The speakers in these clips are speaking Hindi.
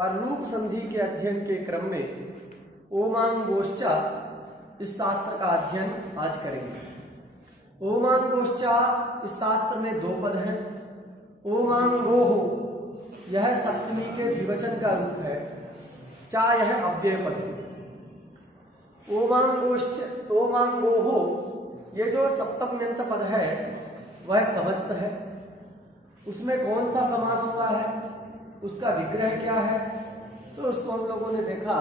पररूप संधि के अध्ययन के क्रम में ओमांगोश्चा इस शास्त्र का अध्ययन आज करेंगे। ओमांगोश्चा इस शास्त्र में दो पद हैं। ओमांगोह यह सप्तमी के द्विवचन का रूप है, चा यह अव्यय पद है। ओमांगोह ये जो सप्तम्यंत पद है वह समस्त है। उसमें कौन सा समास हुआ है, उसका विग्रह क्या है, तो उसको हम लोगों ने देखा।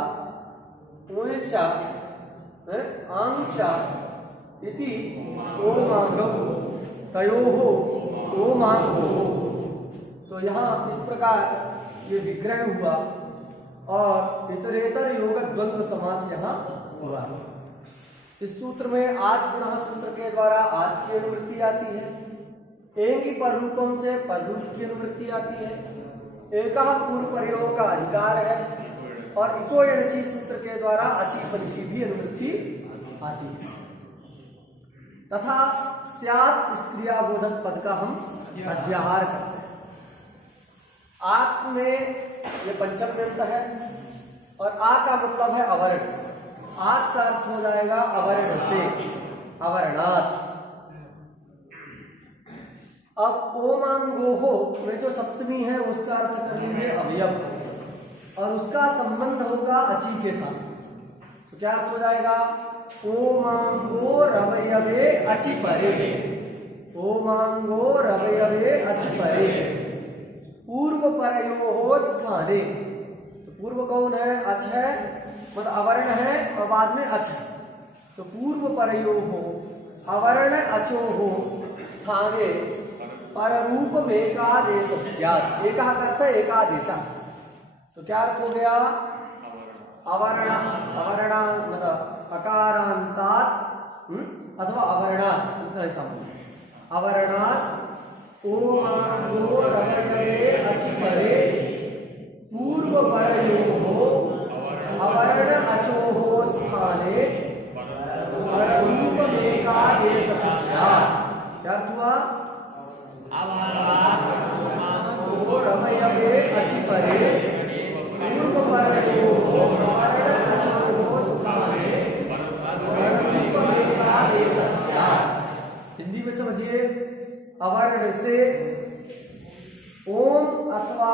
ओयश्चा आंचा इति ओमांगो तयोः ओमांगोः। तो यहाँ इस प्रकार ये विग्रह हुआ और इतरेतर योग द्वंद्व समास यहाँ हुआ। इस सूत्र में आज पुनः सूत्र के द्वारा आज की अनुवृत्ति आती है। एक ही पर रूपम से पर रूप की अनुवृत्ति आती है। एक पूर्व प्रयोग का अधिकार है और इको एणची सूत्र के द्वारा अची पद की भी अनुवृत्ति आती है। तथा स्यात् इस क्रियाबोधक पद का हम अध्याहार करते हैं। आत्म में ये पंचम्यंत है और आ का मतलब है अवर्ण। आत का अर्थ हो जाएगा अवर्ण से, अवर्णात्। अब ओमांगोहो में जो सप्तमी है उसका अर्थ कर लीजिए अवयव और उसका संबंध होगा अची के साथ। तो क्या अर्थ हो जाएगा? ओमांगो रवयवे अचि परे। ओमांगो रवयवे अचि परे पूर्व परयोः स्थाने। तो पूर्व कौन है? अच है, मतलब अवर्ण है और बाद में अच है। तो पूर्व परयोः अवर्ण अचोः स्थाने पररूप में एकादेश स्यात्। एक अर्थ है एकादेश। तो क्या अर्थ हो गया? अवर्ण अवर्ण मतलब अकारांतात् अथवा अवर्णात्, ऐसा अवर्णात् ओमांगो रवयवे अचि परे पूर्व परयोः अवर्ण अचोः स्थाने पररूप में एकादेश स्यात्। क्या अर्थ हुआ? रवयवे अचि परे पूर्व परयोः अवर्ण अचोः स्थाने पररूप में एकादेश स्यात्। हिंदी में समझिए, अवर्ण से ओम अथवा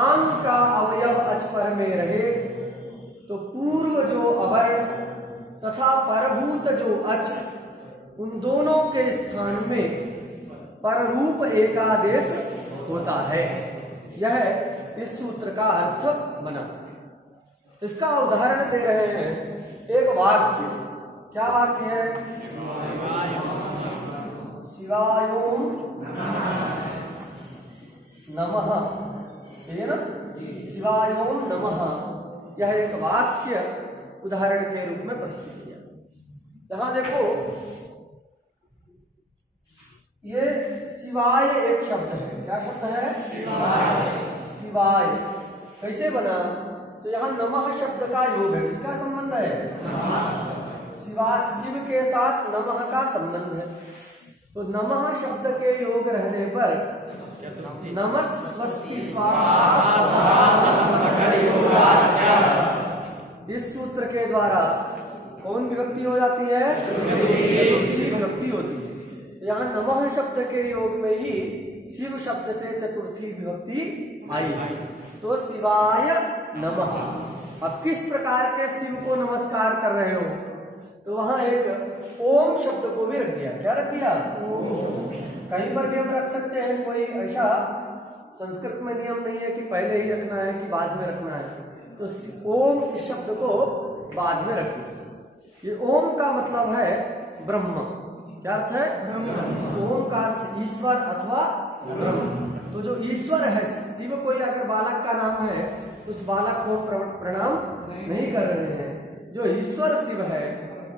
आंग का अवयव अच पर में रहे तो पूर्व जो अवर्ण तथा परभूत जो अच, उन दोनों के स्थान में पररूप एकादेश होता है। यह इस सूत्र का अर्थ बना। इसका उदाहरण दे रहे हैं एक वाक्य। क्या वाक्य है? शिवायों नमः, है ना? शिवायों नमः, यह एक वाक्य उदाहरण के रूप में प्रस्तुत किया। यहां देखो, ये शिवाय एक शब्द है। क्या शब्द है? शिवाय। शिवाय कैसे बना? तो यहाँ नमः शब्द का योग है। किसका संबंध है? शिवाय, शिव के साथ नमः का संबंध है। तो नमः शब्द के योग रहने पर नमस्वस्ति स्वाहा इस सूत्र के द्वारा कौन विभक्ति हो जाती है? विभक्ति होती है। यहाँ नमः शब्द के योग में ही शिव शब्द से चतुर्थी विभक्ति आई है। तो शिवाय नमः। अब किस प्रकार के शिव को नमस्कार कर रहे हो? तो वहां एक ओम शब्द को भी रख दिया। क्या रख दिया? ओम। कहीं पर भी हम रख सकते हैं, कोई ऐसा संस्कृत में नियम नहीं है कि पहले ही रखना है कि बाद में रखना है। तो ओम इस शब्द को बाद में रख दिया। ये ओम का मतलब है ब्रह्म। क्या अर्थ है? ओम का अर्थ ईश्वर अथवा ब्रह्म। तो जो ईश्वर है, शिव कोई अगर बालक का नाम है तो उस बालक को प्रणाम नहीं कर रहे हैं। जो ईश्वर शिव है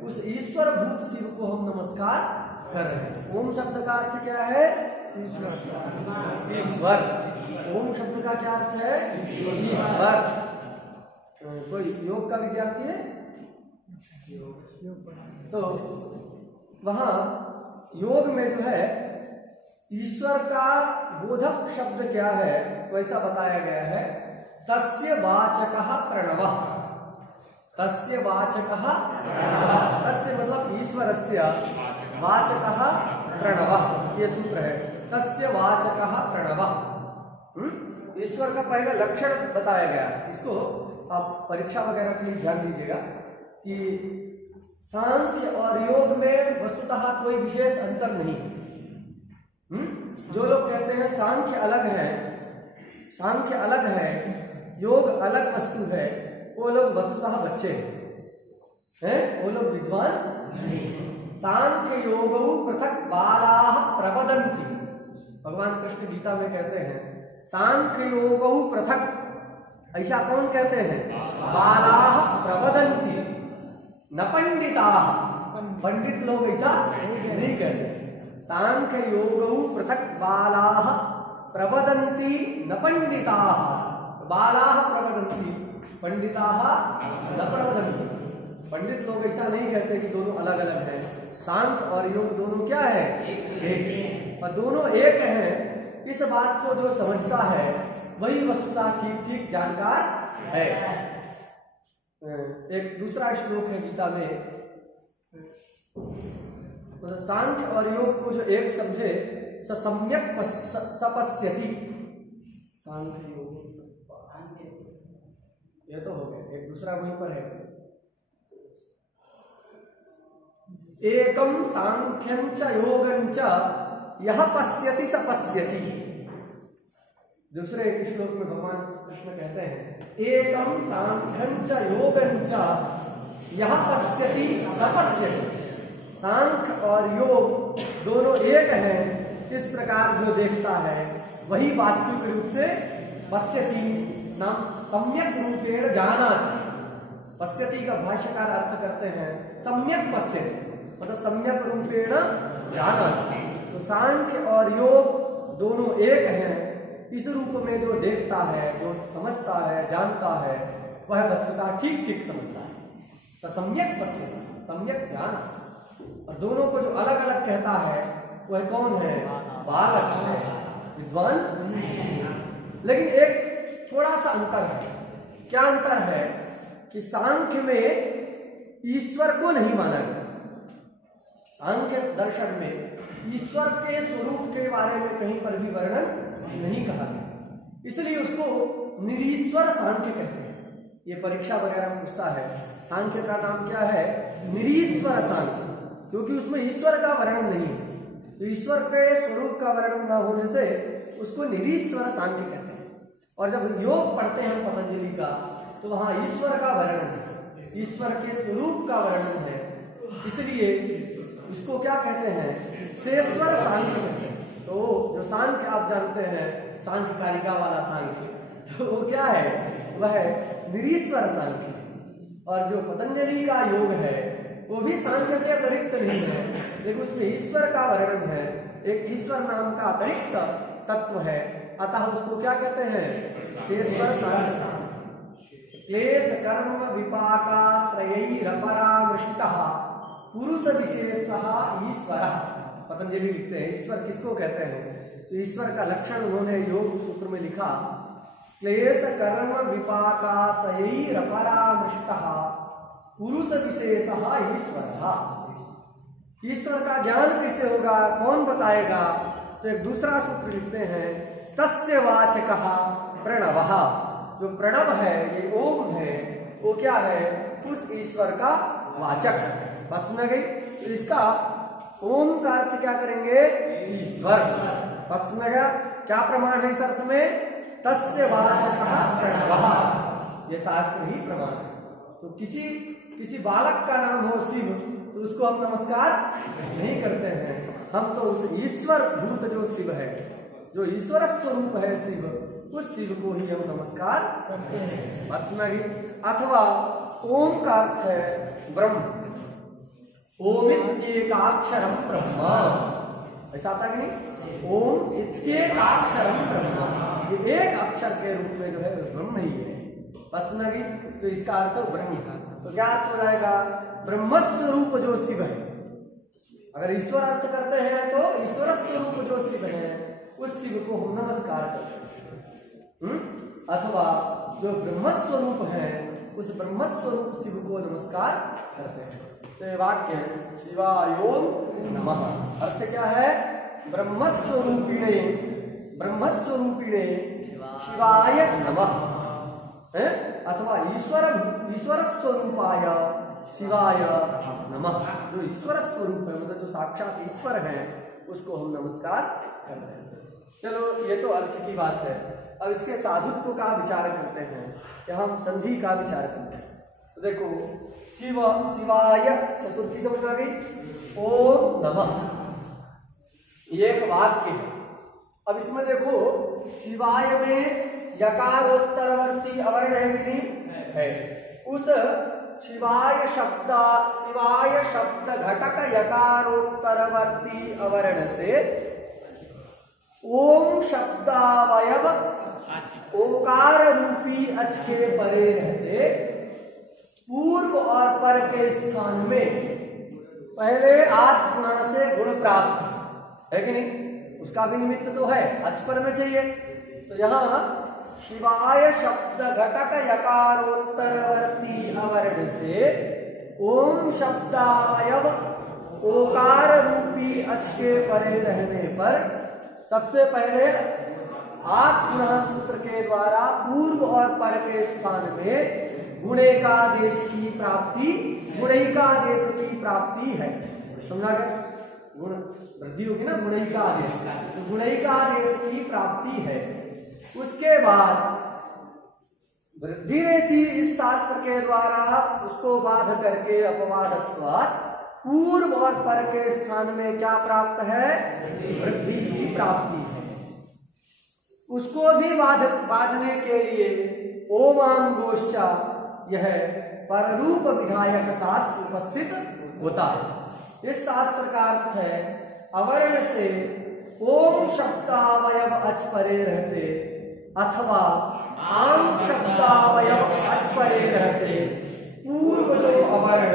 उस ईश्वर भूत शिव को हम नमस्कार कर रहे हैं। ओम शब्द का अर्थ क्या है? ईश्वर। ईश्वर। ओम शब्द का क्या अर्थ है? ईश्वर। कोई योग का विद्यार्थी है? तो वहां योग में जो है ईश्वर का बोधक शब्द क्या है, तो ऐसा बताया गया है तस्य वाचकः प्रणवः। तस्य वाचकः प्रणवः, तस्य मतलब ईश्वरस्य, वाचकः प्रणवः, ये सूत्र है। तस्य वाचकः प्रणवः। ईश्वर का पहले लक्षण बताया गया। इसको आप परीक्षा वगैरह के लिए ध्यान दीजिएगा कि सांख्य और योग में वस्तुतः कोई विशेष अंतर नहीं है। जो लोग कहते हैं सांख्य अलग है, सांख्य अलग है, योग अलग वस्तु है, वो लोग वस्तुतः बच्चे हैं, वो लोग विद्वान नहीं। सांख्य योगौ पृथक बालाः प्रवदन्ति। भगवान कृष्ण गीता में कहते हैं सांख्य योगौ पृथक, ऐसा कौन कहते हैं? बालाः प्रवदन्ति न पंडिताः। पंडित लोग ऐसा नहीं कहते। सांख्य योगौ पृथक बालाः प्रवदन्ति न पंडिताः। बालाः प्रवदन्ति, पंडिताः न प्रवदन्ति। पंडित लोग ऐसा नहीं कहते कि दोनों अलग अलग हैं। सांख्य और योग दोनों क्या है? एक। और दोनों एक हैं, इस बात को जो समझता है वही वस्तुतः ठीक ठीक जानकार है। एक दूसरा श्लोक है गीता में, तो सांख्य और योग को जो एक समझे स सम्यक सपश्यति। सांख्य योग, ये तो हो गया। एक दूसरा वहीं पर है, एकम सांख्यं च योगं च यह पश्यति स पश्यति। दूसरे श्लोक में भगवान कृष्ण कहते हैं एकम सांख्यं च योगं च यह पश्यति स पश्यति। सांख्य और योग दोनों एक हैं, इस प्रकार जो देखता है वही वास्तविक रूप से पश्यति नाम सम्यक रूपेण जानाति। पश्यति का भाष्यकार अर्थ करते हैं सम्यक पश्यति, मतलब सम्यक रूपेण जानाति। तो सांख्य और योग दोनों एक हैं, इस रूप में जो देखता है, जो समझता है, जानता है, वह वस्तुतः ठीक ठीक समझता है। तो सम्यक पश्यति, सम्यक जाना। और दोनों को जो अलग अलग कहता है वह कौन है? बालक है, विद्वान। लेकिन एक थोड़ा सा अंतर है। क्या अंतर है? कि सांख्य में ईश्वर को नहीं माना गया। सांख्य दर्शन में ईश्वर के स्वरूप के बारे में कहीं पर भी वर्णन नहीं कहा गया, इसलिए उसको निरीश्वर सांख्य कहते हैं। ये परीक्षा वगैरह में पूछता है सांख्य का नाम क्या है? निरीश्वर सांख्य, क्योंकि उसमें ईश्वर का वर्णन नहीं है। तो ईश्वर के स्वरूप का वर्णन न होने से उसको निरीश्वर सांख्य कहते हैं। और जब योग पढ़ते हैं पतंजलि का, तो वहां ईश्वर का वर्णन है, ईश्वर के स्वरूप का वर्णन है, इसलिए इसको क्या कहते हैं? शेश्वर सांख्य कहते हैं। तो जो सांख्य आप जानते हैं, सांख्य कारिका वाला सांख्य, तो वो क्या है? वह निरीश्वर सांख्य। और जो पतंजलि का योग है वो भी सांख्य से अतिरिक्त नहीं है, लेकिन उसमें ईश्वर का वर्णन है, एक ईश्वर नाम का अतिरिक्त तत्व है, अतः उसको क्या कहते हैं? शेश्वर सांख्य। क्लेश कर्म विपाकाश्रयैरपरामृष्टः पुरुष विशेषः ईश्वरः। पतंजलि लिखते हैं ईश्वर किसको कहते हैं? तो ईश्वर का लक्षण उन्होंने योग सूत्र में लिखा, क्लेश कर्म विपाकाश्रयैरपरामृष्टः पुरुष विशेषः ईश्वरः। ईश्वर का ज्ञान कैसे होगा? कौन बताएगा? तो एक दूसरा सूत्र लिखते हैं, तस्य वाचकः प्रणवः। जो प्रणव है, ये ओम है, वो क्या है? उस ईश्वर का वाचक है। बात सुना गई? तो इसका ओम का अर्थ क्या करेंगे? ईश्वर। बात सुना गया? क्या प्रमाण है इस अर्थ में? तस्य वाचकः प्रणवः, ये शास्त्र ही प्रमाण है। तो किसी बालक का नाम हो शिव, तो उसको हम नमस्कार नहीं करते हैं, हम तो उस ईश्वर भूत जो शिव है, जो ईश्वर स्वरूप है शिव, उस शिव को ही हम नमस्कार करते हैं। बात सुना गई? अथवा ओम का अर्थ है ब्रह्म, ओम इत्येकाक्षरम ब्रह्म, ऐसा आता कि नहीं? ओम इत्येकाक्षरम ब्रह्म, ये एक अक्षर के रूप में जो है ब्रह्म ही है। बात सुना गई? तो इसका अर्थ ब्रह्म। तो क्या अर्थ हो जाएगा? ब्रह्म स्वरूप जो शिव है। अगर ईश्वर अर्थ करते हैं तो ईश्वर स्वरूप जो शिव है, उस शिव को हम नमस्कार करते हैं। अथवा जो ब्रह्मस्वरूप है उस ब्रह्मस्वरूप शिव को नमस्कार करते हैं। तो ये वाक्य है शिवायोम नमः। अर्थ क्या है? ब्रह्मस्वरूपिणे शिवाय नमः है, अथवा ईश्वर स्वरूपाय शिवाय नमः। जो ईश्वर स्वरूप है मतलब जो साक्षात ईश्वर है उसको हम नमस्कार करते हैं। चलो ये तो अर्थ की बात है। अब इसके साधुत्व का विचार करते हैं या हम संधि का विचार करते हैं। तो देखो शिव शिवाय चतुर्थी समझ में आ गई। ओम नमः ये एक वाक्य है। अब इसमें देखो शिवाय में यकारोत्तरवर्ती अवर्ण है कि नहीं है। उस शिवाय शब्द घटक यकारोत्तरवर्ती अवर्ण से ओम शब्दावयव ओकार रूपी अच के परे रहते पूर्व और पर के स्थान में पहले आत्मा से गुण प्राप्त है कि नहीं, उसका भी निमित्त तो है, अच पर में चाहिए। तो यहाँ शिवाय शब्द घटक यकारोत्तरवर्ती अवर्ण से ओम शब्दावयव ओकार रूपी अच के परे रहने पर सबसे पहले आप पुनः सूत्र के द्वारा पूर्व और पर के स्थान में गुणैकादेश की प्राप्ति है। समझा गया? गुण वृद्धि होगी ना, गुणैकादेश, तो गुणैकादेश की प्राप्ति है। उसके बाद वृद्धि रेचि इस शास्त्र के द्वारा उसको बाध करके अपवादत्वात् पूर्व और पर के स्थान में क्या प्राप्त है? वृद्धि की प्राप्ति है। उसको भी बाधने के लिए ओमाम गोश्चा यह पररूप विधायक शास्त्र उपस्थित होता है। इस शास्त्र का अर्थ है अवर्ण से ओम शब्दावयव अच परे रहते अथवा आम शब्दावयव अच परे रहते पूर्व जो अवर्ण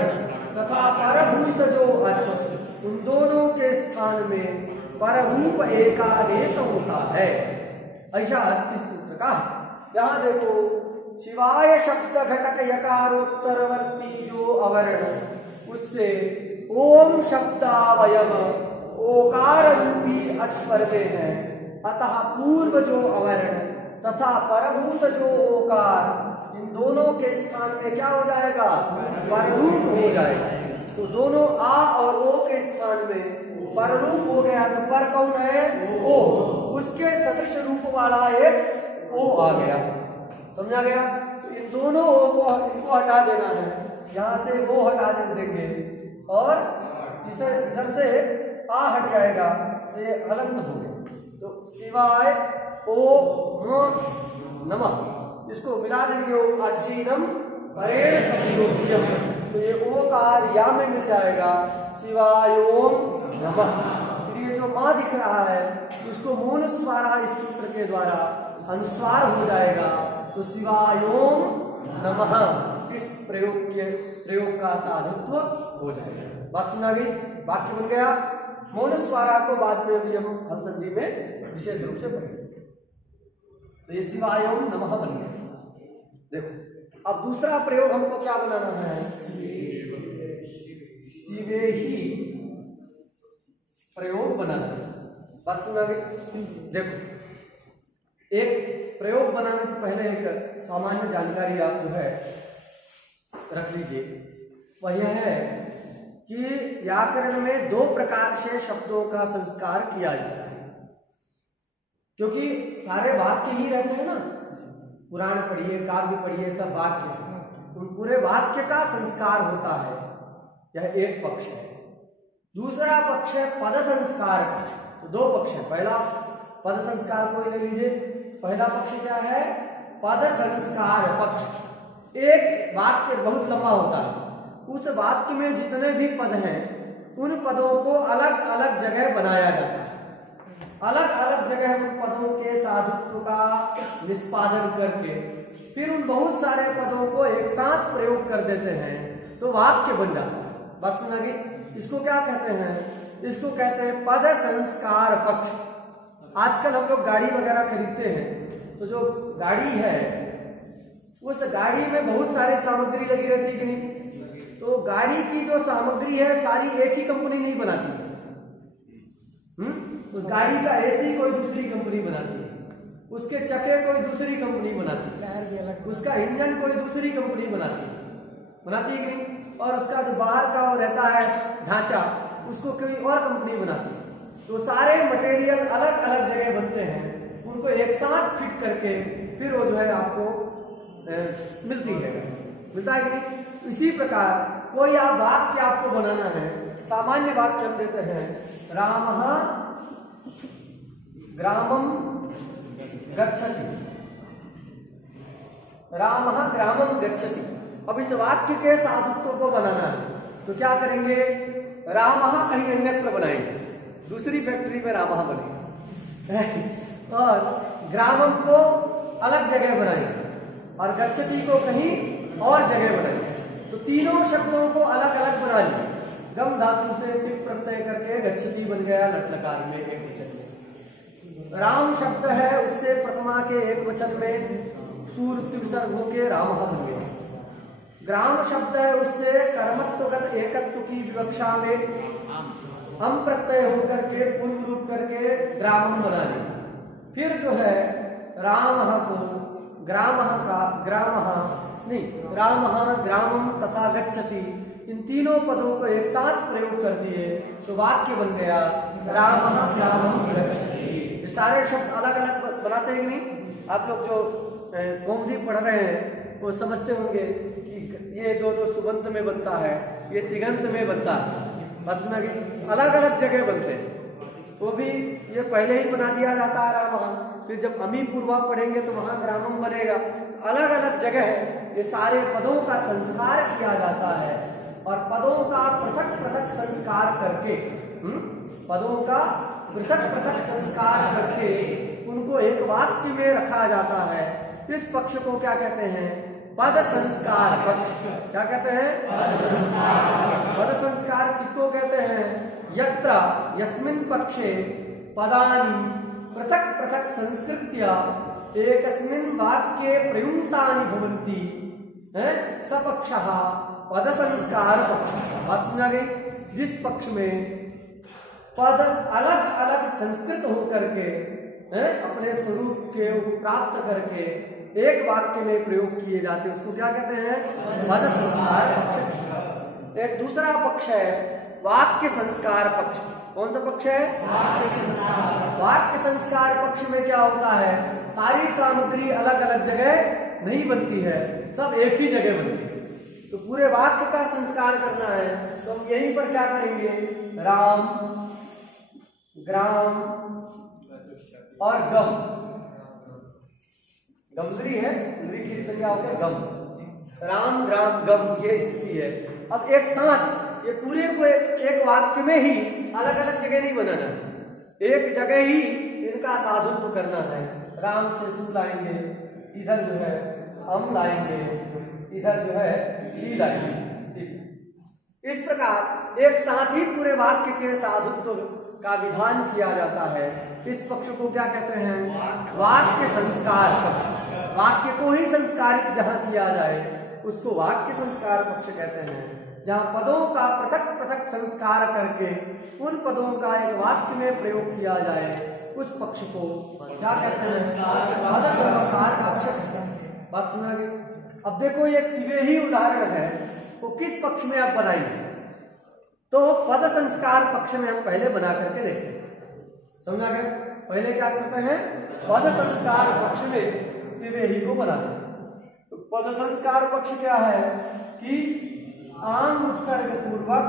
तथा परभूत जो अच, उन दोनों के स्थान में पररूप एकादेश होता है। ऐसा अर्थ इस सूत्र का। यहाँ देखो शिवाय शब्द घटक यकारोत्तरवर्ती जो अवर्ण उससे ओम शब्दावयव ओकार रूपी अच पर है, अतः पूर्व जो अवर्ण तथा परभूत जो ओकार, इन दोनों के स्थान में क्या हो जाएगा? पररूप हो जाएगा। तो दोनों आ और ओ के स्थान में पररूप हो गया। तो पर कौन है? ओ। उसके सदृश रूप वाला एक ओ आ गया। समझा गया? तो इन दोनों ओ को इनको हटा देना है, यहाँ से वो हटा देंगे और इसे इधर से आ हट जाएगा, तो ये अलग हो गया। तो शिवाय ओम नमः इसको मिला देंगे ओम अजीनम परेण संयोज्यम, तो ये ओकार या में मिल जाएगा शिवाय ओम नमः। फिर ये जो माँ दिख रहा है उसको मूल स्वारा इस सूत्र के द्वारा अनुस्वार हो जाएगा, तो शिवाय ओम नमः इस प्रयोग का साधुत्व हो जाएगा। बात सुना गई? वाक्य बन गया। मौन स्वारा को बाद में भी हम हल संधि में विशेष रूप से पढ़ेंगे। तो ये शिवाय ओम नमः बन गया। देखो अब दूसरा प्रयोग हमको क्या बनाना है? शिवे ही प्रयोग बनाना है। बात सुना गई? देखो एक प्रयोग बनाने से पहले एक सामान्य जानकारी आप जो है रख लीजिए। वह यह है कि व्याकरण में दो प्रकार से शब्दों का संस्कार किया जाता है, क्योंकि सारे वाक्य ही रहते हैं ना, पुराण पढ़िए काव्य पढ़िए सब वाक्य, उन पूरे वाक्य का संस्कार होता है। यह एक पक्ष है। दूसरा पक्ष है पद संस्कार पक्ष। तो दो पक्ष है। पहला पद संस्कार को ले लीजिए। पहला पक्ष क्या है? पद संस्कार पक्ष। एक वाक्य बहुत लंबा होता है, उस वाक्य में जितने भी पद हैं उन पदों को अलग अलग जगह बनाया जाता है। अलग अलग जगह उन पदों के साधुत्व का निष्पादन करके फिर उन बहुत सारे पदों को एक साथ प्रयोग कर देते हैं, तो वाक्य बन जाता है। बात सुना गई? इसको क्या कहते हैं? इसको कहते हैं पद संस्कार पक्ष। आजकल हम लोग गाड़ी वगैरह खरीदते हैं तो जो गाड़ी है उस गाड़ी में बहुत सारी सामग्री लगी रहती है कि नहीं? तो गाड़ी की जो सामग्री है सारी एक ही कंपनी नहीं बनाती। उस गाड़ी का एसी कोई दूसरी कंपनी बनाती है, उसके चक्के कोई दूसरी कंपनी बनाती है, उसका इंजन कोई दूसरी कंपनी बनाती है कि नहीं? और उसका जो बाहर का वो रहता है ढांचा, उसको कोई और कंपनी बनाती है। तो सारे मटेरियल अलग अलग जगह बनते हैं, उनको एक साथ फिट करके फिर वो जो है आपको मिलता है कि नहीं? इसी प्रकार कोई आप वाक्य आपको बनाना है, सामान्य वाक्य हम देते हैं रामः ग्रामं गच्छति, रामः ग्रामं गच्छति। अब इस वाक्य के साधुत्व को बनाना है तो क्या करेंगे? रामः कहीं अन्यत्र बनाएंगे, दूसरी फैक्ट्री में रामः बनेगा, और ग्रामम को अलग जगह बनाएंगे और गच्छति को कहीं और जगह बनाएंगे। तो तीनों शब्दों को अलग अलग बना लिया, गम धातु से तिप प्रत्यय करके गच्छति बन गया लट लकार में एक वचन में। राम शब्द है, उससे प्रथमा के एक वचन में सूर्य विसर्ग होके रामः बन गया। ग्राम शब्द है, उससे कर्मत्वगत एकत्व की विवक्षा में हम प्रत्यय होकर के पूर्व रूप करके ग्रामम बना लिया। फिर जो है रामः को ग्रामः का ग्रामः नहीं रामः ग्रामम तथा गच्छति, इन तीनों पदों को एक साथ प्रयोग कर दिए तो वाक्य बन गया रामः ग्रामम गच्छति। ये सारे शब्द अलग अलग बनाते हैं कि नहीं? आप लोग जो कौमुदी पढ़ रहे हैं वो समझते होंगे कि ये दोनों सुबंत में बनता है, ये तिगंत में बनता है, अलग अलग जगह बनते हैं। वो भी ये पहले ही बना दिया जाता है रामः, फिर जब अमी पूर्वा पढ़ेंगे तो वहां ग्रामम बनेगा। अलग अलग जगह ये सारे पदों का संस्कार किया जाता है और पदों का पृथक पृथक संस्कार करके पदों का पृथक पृथक संस्कार करके उनको एक वाक्य में रखा जाता है। इस पक्ष को क्या कहते हैं? पद संस्कार पक्ष। क्या कहते हैं? पद संस्कार किसको कहते हैं? यत्र यस्मिन् पक्षे पदानि पृथक पृथक संस्कृत्य एकस्मिन् वाक्ये प्रयुक्तानि भवन्ति स पक्षः पद संस्कार पक्ष। बात सुना गई? जिस पक्ष में पद अलग अलग संस्कृत होकर के अपने स्वरूप के प्राप्त करके एक वाक्य में प्रयोग किए जाते हैं उसको क्या कहते हैं? पद संस्कार पक्ष। एक दूसरा पक्ष है वाक्य संस्कार पक्ष। कौन सा पक्ष है? वाक्य संस्कार पक्ष में क्या होता है? सारी सामग्री अलग अलग जगह नहीं बनती है, सब एक ही जगह बनती है। तो पूरे वाक्य का संस्कार करना है तो हम यहीं पर क्या करेंगे? राम, ग्राम और गम। गमद्री है, इंद्री की संज्ञा होकर गम। राम ग्राम गम ये स्थिति है। अब एक साथ ये पूरे को एक वाक्य में ही अलग अलग जगह नहीं बनाना, एक जगह ही इनका साधुत्व करना है। राम से सु लाएंगे, इधर जो है हम लाएंगे, इधर जो है टी लाएंगे। इस प्रकार एक साथ ही पूरे वाक्य के साधुत्व का विधान किया जाता है। इस पक्ष को क्या कहते हैं? वाक्य संस्कार पक्ष। वाक्य को ही संस्कारित जहां किया जाए उसको वाक्य संस्कार पक्ष कहते हैं। जहां पदों का पृथक पृथक संस्कार करके उन पदों का एक वाक्य में प्रयोग किया जाए उस पक्ष को क्या कहते हैं? पद संस्कार पक्ष। बात सुना गई? अब देखो ये सीधे ही उदाहरण है, तो किस पक्ष में आप बनाएंगे? तो पद संस्कार पक्ष में हम पहले बना करके देखते हैं। समझा गया? पहले क्या करते हैं? पद संस्कार पक्ष में सीधे ही को बनाते हैं। तो पद संस्कार पक्ष क्या है कि आंग उपसर्ग पूर्वक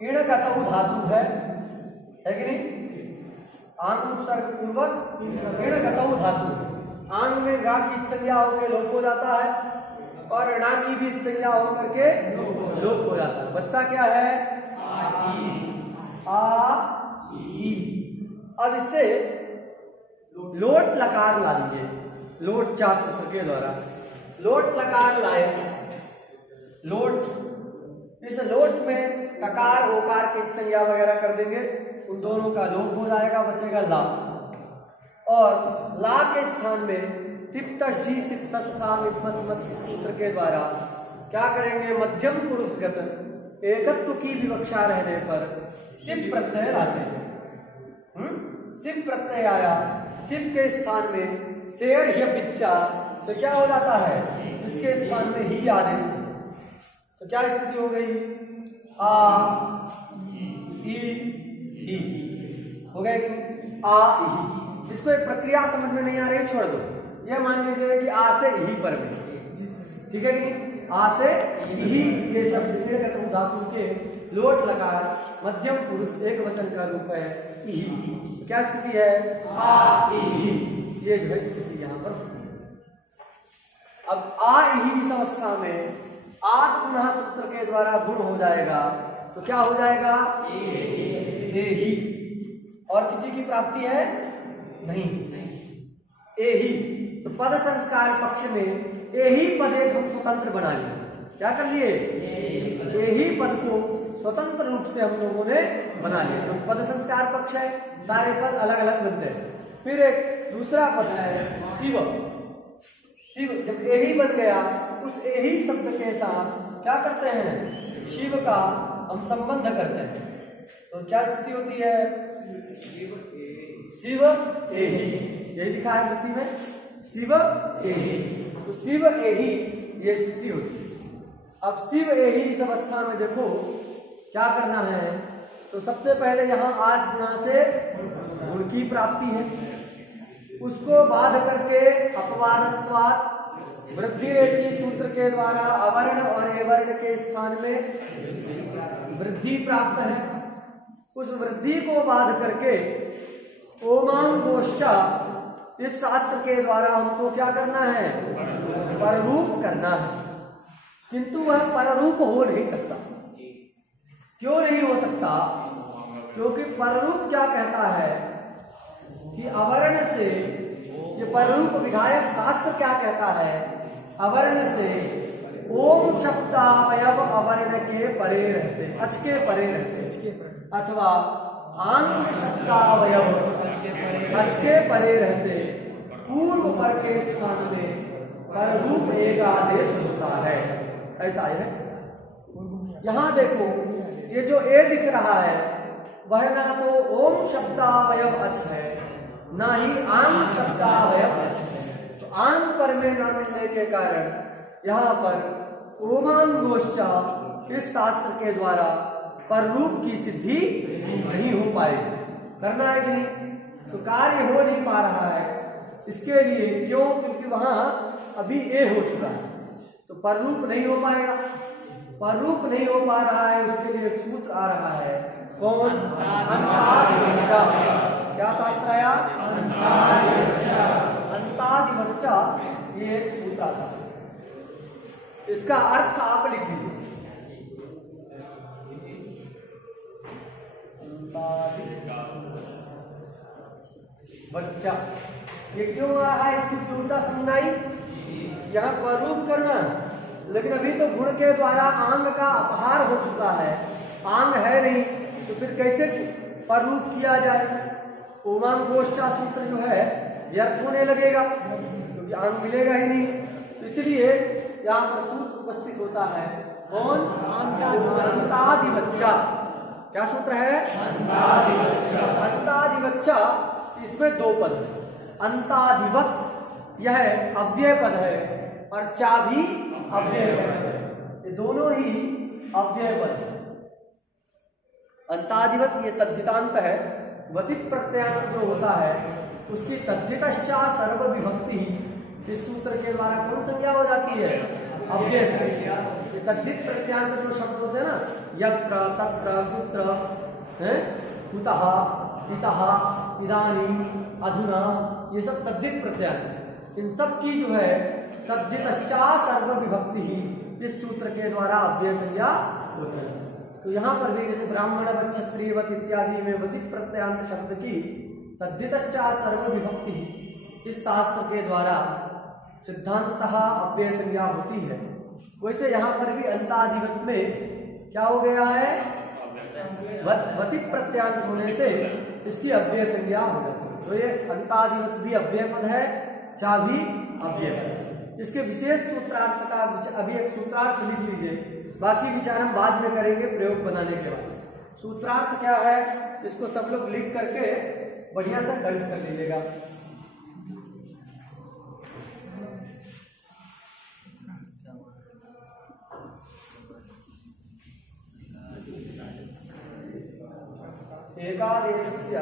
इणगतौ धातु है कि नहीं? आंग उपसर्ग पूर्वक इणगतौ धातु। आंग में गा की संज्ञा होकर लोप हो जाता है और ऋणांगी भी संज्ञा होकर के लोप हो जाता है। बचता क्या है? आ ई। अब इससे लोट लकार ला लीजिए, लोट चार सूत्र के द्वारा लोट लकार लाए। लोट, इस लोट में ककार ओकार की संज्ञा वगैरह कर देंगे, उन दोनों का लोप हो जाएगा, बचेगा ला। और ला के स्थान में तिप्तस जी सिप्तस काम इप्मस इस सूत्र के द्वारा क्या करेंगे, मध्यम पुरुषगत एकत्व की विवक्षा रहने पर सिप प्रत्यय लाते हैं। सिप प्रत्यय आया, सिप के स्थान में शेर या बिच्चा तो क्या हो जाता है, इसके स्थान में ही आदेश, तो क्या स्थिति हो गई, आ ई हो गया कि आ ई। इसको एक प्रक्रिया समझ में नहीं आ रही, छोड़ दो। यह मान लीजिए कि आ से ही पर में, ठीक है कि नहीं, आ से ही ये शब्द धातु के लोट लकार मध्यम पुरुष एक वचन का रूप है ही। तो क्या स्थिति है, आ ही, ये जो है स्थिति यहां पर। अब आ ही इस अवस्था में आ पुनः सूत्र के द्वारा गुण हो जाएगा, तो क्या हो जाएगा, ए ही, और किसी की प्राप्ति है नहीं, ए ही। तो पद संस्कार पक्ष में ए ही पद एक हम स्वतंत्र बना लिए, क्या कर लिए, ए ही पद को स्वतंत्र रूप से हम लोगों ने बना लिया। तो पद संस्कार पक्ष है, सारे पद अलग अलग बनते हैं। फिर एक दूसरा पद है शिव। शिव जब ए ही बन गया, उस ए ही शब्द के साथ क्या करते हैं, शिव का हम संबंध करते हैं। तो क्या स्थिति होती है, शिव ए ही, यही लिखा है कृति में, शिव ए ही। तो शिव ए ही ये स्थिति होती है। अब शिव ए ही इस अवस्था में देखो क्या करना है, तो सबसे पहले यहाँ आज गुणा से गुण की प्राप्ति है, उसको बाध करके अपवादत्वात् वृद्धि रेचि सूत्र के द्वारा अवर्ण और एवर्ण के स्थान में वृद्धि प्राप्त है। उस वृद्धि को बाध करके ओमांगोश्चा इस शास्त्र के द्वारा हमको क्या करना है, पररूप करना है। किंतु वह पररूप हो नहीं सकता। क्यों नहीं हो सकता, क्योंकि पररूप क्या कहता है कि अवर्ण से, ये पररूप विधायक शास्त्र क्या कहता है, अवर्ण से ओम शब्दावयव अवर्ण के परे रहते, अच के परे रहते, अथवा आंग शब्दावयव अच के परे रहते पूर्व पर के स्थान में पररूप एक आदेश होता है। ऐसा है। यहां देखो ये जो ए दिख रहा है वह ना तो ओम शब्दावयव अच है, ना ही आंग शब्दावयव अच है। तो आंग पर में न मिलने के कारण यहाँ पर ओमांगोश्चा इस शास्त्र के द्वारा पररूप की सिद्धि नहीं हो पाएगी। करना है कि नहीं, तो कार्य हो नहीं पा रहा है। इसके लिए क्यों, क्योंकि वहां अभी ए हो चुका है, तो पररूप नहीं हो पाएगा। पररूप नहीं हो पा रहा है, उसके लिए एक सूत्र आ रहा है, कौन, अंतादिवच्चा। क्या शास्त्र आया, अंतादिवच्चा, ये एक सूत्र आता है। इसका अर्थ आप लिख लीजिए, बच्चा। ये क्यों आ रहा है, इसकी क्योंता समझना ही, यहाँ पररूप करना, लेकिन अभी तो गुण के द्वारा आंग का अपहार हो चुका है, आंग है नहीं, तो फिर कैसे पररूप किया जाए। ओमांगोश्चा सूत्र जो है व्यर्थ होने लगेगा, क्योंकि आंग मिलेगा ही नहीं। तो इसलिए यहाँ पर सूत्र उपस्थित होता है, कौन, अंतादिवच्चा। क्या सूत्र है, अंतादिवच्चा। इसमें दो पद है, अंतादिवत यह अव्यय पद है और चा भी अव्यय पद है, ये दोनों ही अव्यय पद है। अंतादिवत ये तद्धितांत है, वतित प्रत्यांत जो होता है उसकी तद्धितश्चा सर्व विभक्ति इस सूत्र के द्वारा कौन संज्ञा हो जाती है, अव्यय संज्ञा। ये तद्धित प्रत्यांत जो शब्द होते हैं ना, यत्र तत्र कुत्र, कुतः पितः इदानीं अधुना, ये सब तद्धित प्रत्यांत। इन सब की जो है तद्धितश्चा सर्व विभक्ति ही इस सूत्र के द्वारा अव्यय संज्ञा होती है। तो यहाँ पर भी जैसे ब्राह्मण व क्षत्रिय वत इत्यादि में वतित प्रत्यांत शब्द की तद्धितश्चा सर्व विभक्ति इस शास्त्र के द्वारा सिद्धांततः अव्यय संज्ञा होती है। वैसे यहाँ पर भी अंतादिवत में क्या हो गया है, वतित प्रत्यांत होने से इसकी अव्यय संज्ञा हो जाती है। तो ये अंतादिवत भी अव्यय पद है, चा भी अव्यय है। इसके विशेष सूत्रार्थ का अभी एक सूत्रार्थ लिख लीजिए, बाकी विचार हम बाद में करेंगे प्रयोग बनाने के बाद। सूत्रार्थ क्या है इसको सब लोग लिख करके बढ़िया से दर्ज कर लीजिएगा। एकादेशस्य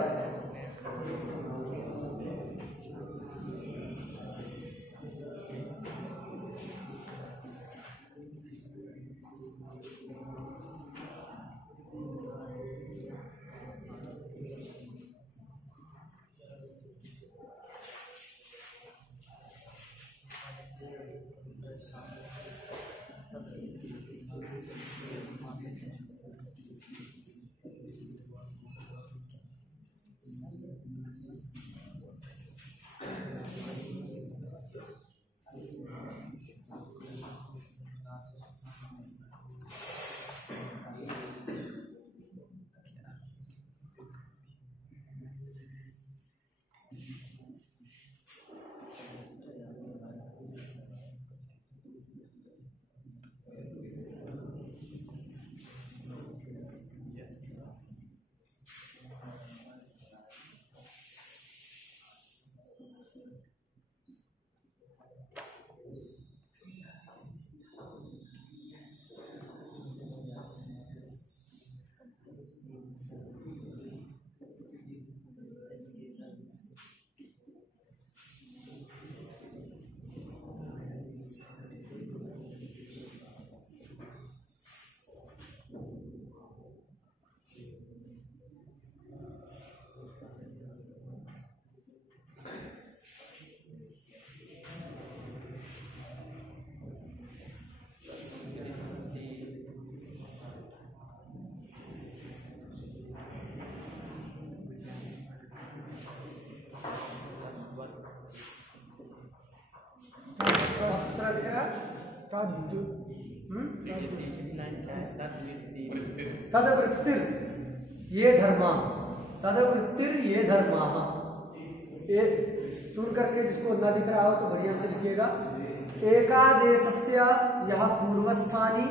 तदवृत्तिर ये धर्मा, तदवृत्तिर ये धर्मा। ये सुन करके जिसको न दिख रहा हो तो बढ़िया से लिखिएगा। एकादेशस्य यह पूर्वस्थानी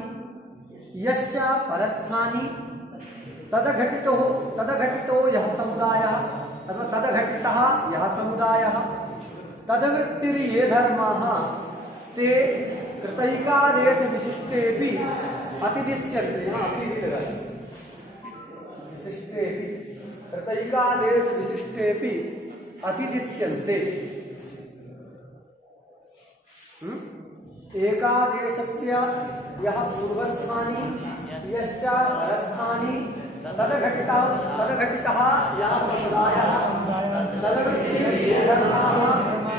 यश्च परस्थानी तदघटितो यह समुदायः अथवा तदघटितः यह समुदायः तदवृत्तिर ये धर्माः ते कृतैकादेश विशिष्टेपि अतिदिश्यन्ते। यहाँ अपि भी लगाइए, विशिष्टेपि कृतैकादेश विशिष्टेपि अतिदिश्यन्ते। एकादेशस्य यः पूर्वस्थानी यश्च परस्थानी तदघटितः यः समुदायः तदवृत्तिर ये धर्माः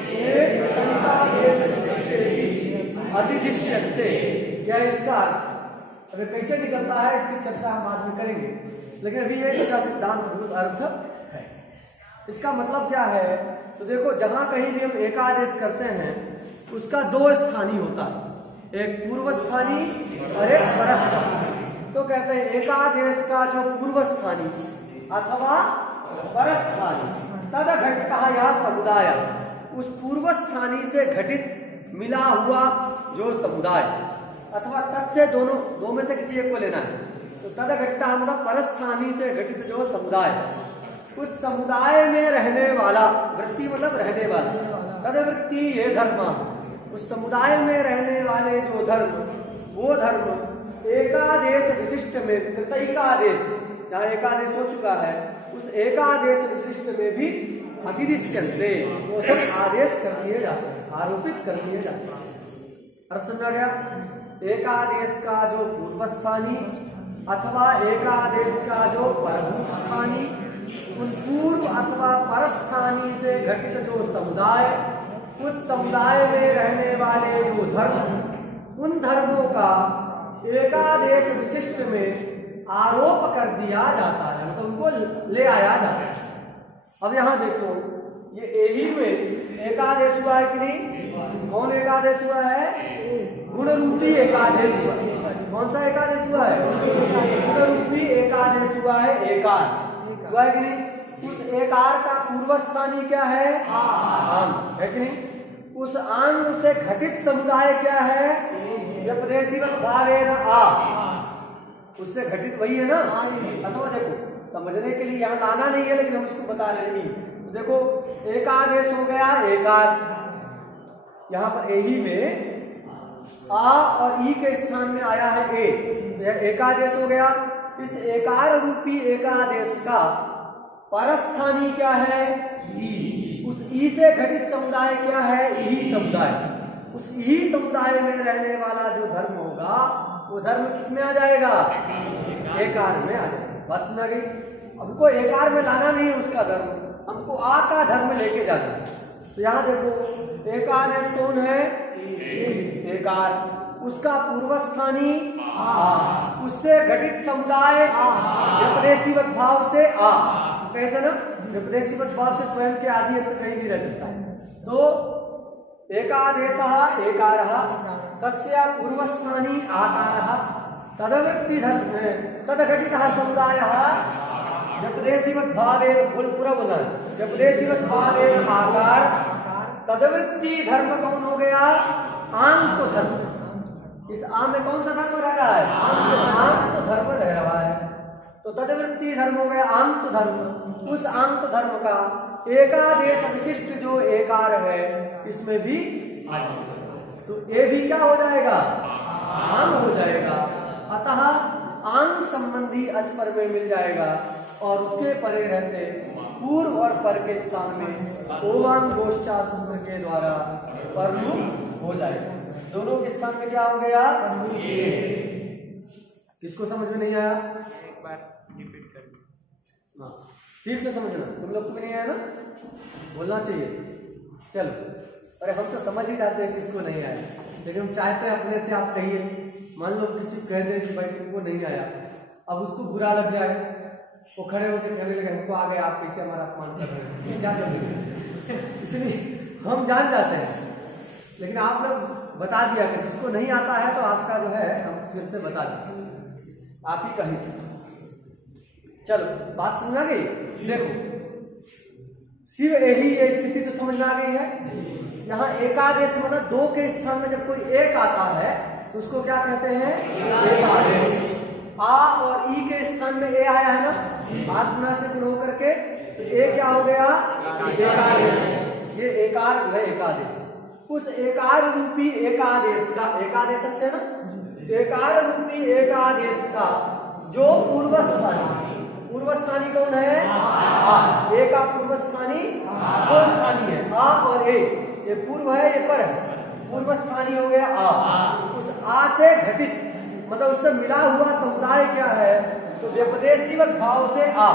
ते कृतैकादेश विशिष्टेपि अतिदिश्यन्ते। क्या इसका अगर कैसे निकलता है इसकी चर्चा हम बाद में करेंगे, लेकिन अभी ये इसका सिद्धांतभूत अर्थ है। इसका मतलब क्या है तो देखो, जहां कहीं भी हम एकादेश करते हैं उसका दो स्थानी होता है, एक पूर्व स्थानी और एक परस्थानी। तो कहते हैं एकादेश का जो पूर्व स्थानी अथवा परस्थानी तदघटितः यह समुदाय, उस पूर्व स्थानी से घटित मिला हुआ जो समुदाय अथवा तत् से दोनों दो में से किसी एक को लेना है। तो तदघटितः मतलब परस्थानी से घटित जो समुदाय, उस समुदाय में रहने वाला, वृत्ति मतलब रहने वाला, तदवृत्ति ये धर्म, उस समुदाय में रहने वाले जो धर्म, वो धर्म एकादेश विशिष्ट में कृतैकादेश, जहाँ एकादेश हो चुका है उस एकादेश विशिष्ट में भी अतिदिश्यन्ते, वो सब आदेश कर दिए जाते हैं, आरोपित कर दिए जाते हैं। अर्थ समझा गया? एकादेश का जो पूर्वस्थानी अथवा एकादेश का जो परस्थानी, उन पूर्व अथवा परस्थानी से घटित जो समुदाय, उस समुदाय में रहने वाले जो धर्म, उन धर्मों का एकादेश विशिष्ट में आरोप कर दिया जाता है, मतलब उनको ले आया जाता है। अब यहाँ देखो, ये यही में एकादेश हुआ है कि नहीं? कौन एकादेश हुआ है? गुण रूपी एकादेश हुआ है। कौन सा एकादेश हुआ है? गुण रूपी एकादेश हुआ है, एकाद हुआ है कि नहीं? उस एकार का पूर्व स्थानीय क्या है? आंग, है कि नहीं? उस आंग से घटित समुदाय क्या है? व्यपदेशीवत भावेन आ, उससे घटित वही है ना। अथवा देखो समझने के लिए यहाँ लाना नहीं है, लेकिन हम इसको बता रहे हैं। तो देखो एकादेश हो गया एकार, यहाँ पर ए ही में आ और ई के स्थान में आया है ए, तो यह एकादेश हो गया। इस एकार रूपी एकादेश का परस्थानी क्या है? ई। उस ई से घटित समुदाय क्या है? ई समुदाय। उस ई समुदाय में रहने वाला जो धर्म होगा वो धर्म किसमें आ जाएगा? एकार में आ जाएगा। बात सुना गई? हमको एकार में लाना नहीं है उसका धर्म, हमको आ का धर्म लेके जाना है। तो यहाँ देखो एकादेश कौन है? एकार, उसका पूर्वस्थानी आ, उससे घटित समुदाय व्यपदेशीवत भाव से आ, कहते ना व्यपदेशीवत भाव से स्वयं के आदि अंत कहीं भी रह सकता है। तो एकादेशः एकारः तस्य पूर्वस्थानी आकारः तदवृत्ति धर्म तदघटितः समुदायः व्यपदेशीवत भावेन पूरा बोला व्यपदेशीवत भावेन आकार तदवृत्ति धर्म कौन हो गया? आंत धर्म। इस आम में कौन सा धर्म रह रहा है? आंत धर्म रह रहा है। तो तदवृत्ति धर्म हो गया आंत धर्म। उस आंत धर्म का एकादेश विशिष्ट जो एकार है इसमें भी तो ए भी क्या हो जाएगा? आंग हो जाएगा। अतः आंग संबंधी अचपर में मिल जाएगा और उसके परे रहते पूर्व और पर के स्थान में ओवांग गोष्ठा सूत्र के द्वारा परलुप हो जाएगा। दोनों के स्थान में क्या हो गया? किसको समझ में नहीं आया? एक बार रिपीट कर दो। ठीक से समझना, तुम लोग को भी नहीं आया ना? बोलना चाहिए। चलो, अरे हम तो समझ ही जाते हैं किसको नहीं आया, लेकिन हम चाहते हैं अपने से आप कहिए। मान लो किसी को कह दे कि भाई तुमको नहीं आया, अब उसको बुरा लग जाए, वो खड़े होकर कहने लगे हमको आ गया, आप कैसे हमारा अपमान कर रहे हैं, क्या करेंगे? इसलिए हम जान जाते हैं, लेकिन आप लोग बता दिया कि जिसको नहीं आता है तो आपका जो है हम फिर से बता दें, आप ही कही थी। चलो बात समझ आ गई? देखो शिव यही ये स्थिति तो समझ में आ गई है। यहाँ एकादेश मतलब दो के स्थान में जब कोई एक आता है तो उसको क्या कहते हैं? एकादेश। आ और ई के स्थान में ए आया है ना, आठ गुना से गुण होकर के, तो ए क्या हो गया? एकादेश। ये एकार जो है एकादेश, उस एकार रूपी एकादेश का, एकादेश से ना, एकार रूपी एकादेश का जो पूर्वस्थानी कौन है? आ। ए का पूर्वस्थानी दो स्थानी है, आ और ए, ये पूर्व है ये पर है, पूर्वस्थानी हो गया आ। उस आ से घटित मतलब उससे मिला हुआ समुदाय क्या है? तो व्यपदेशीवत भाव से आ।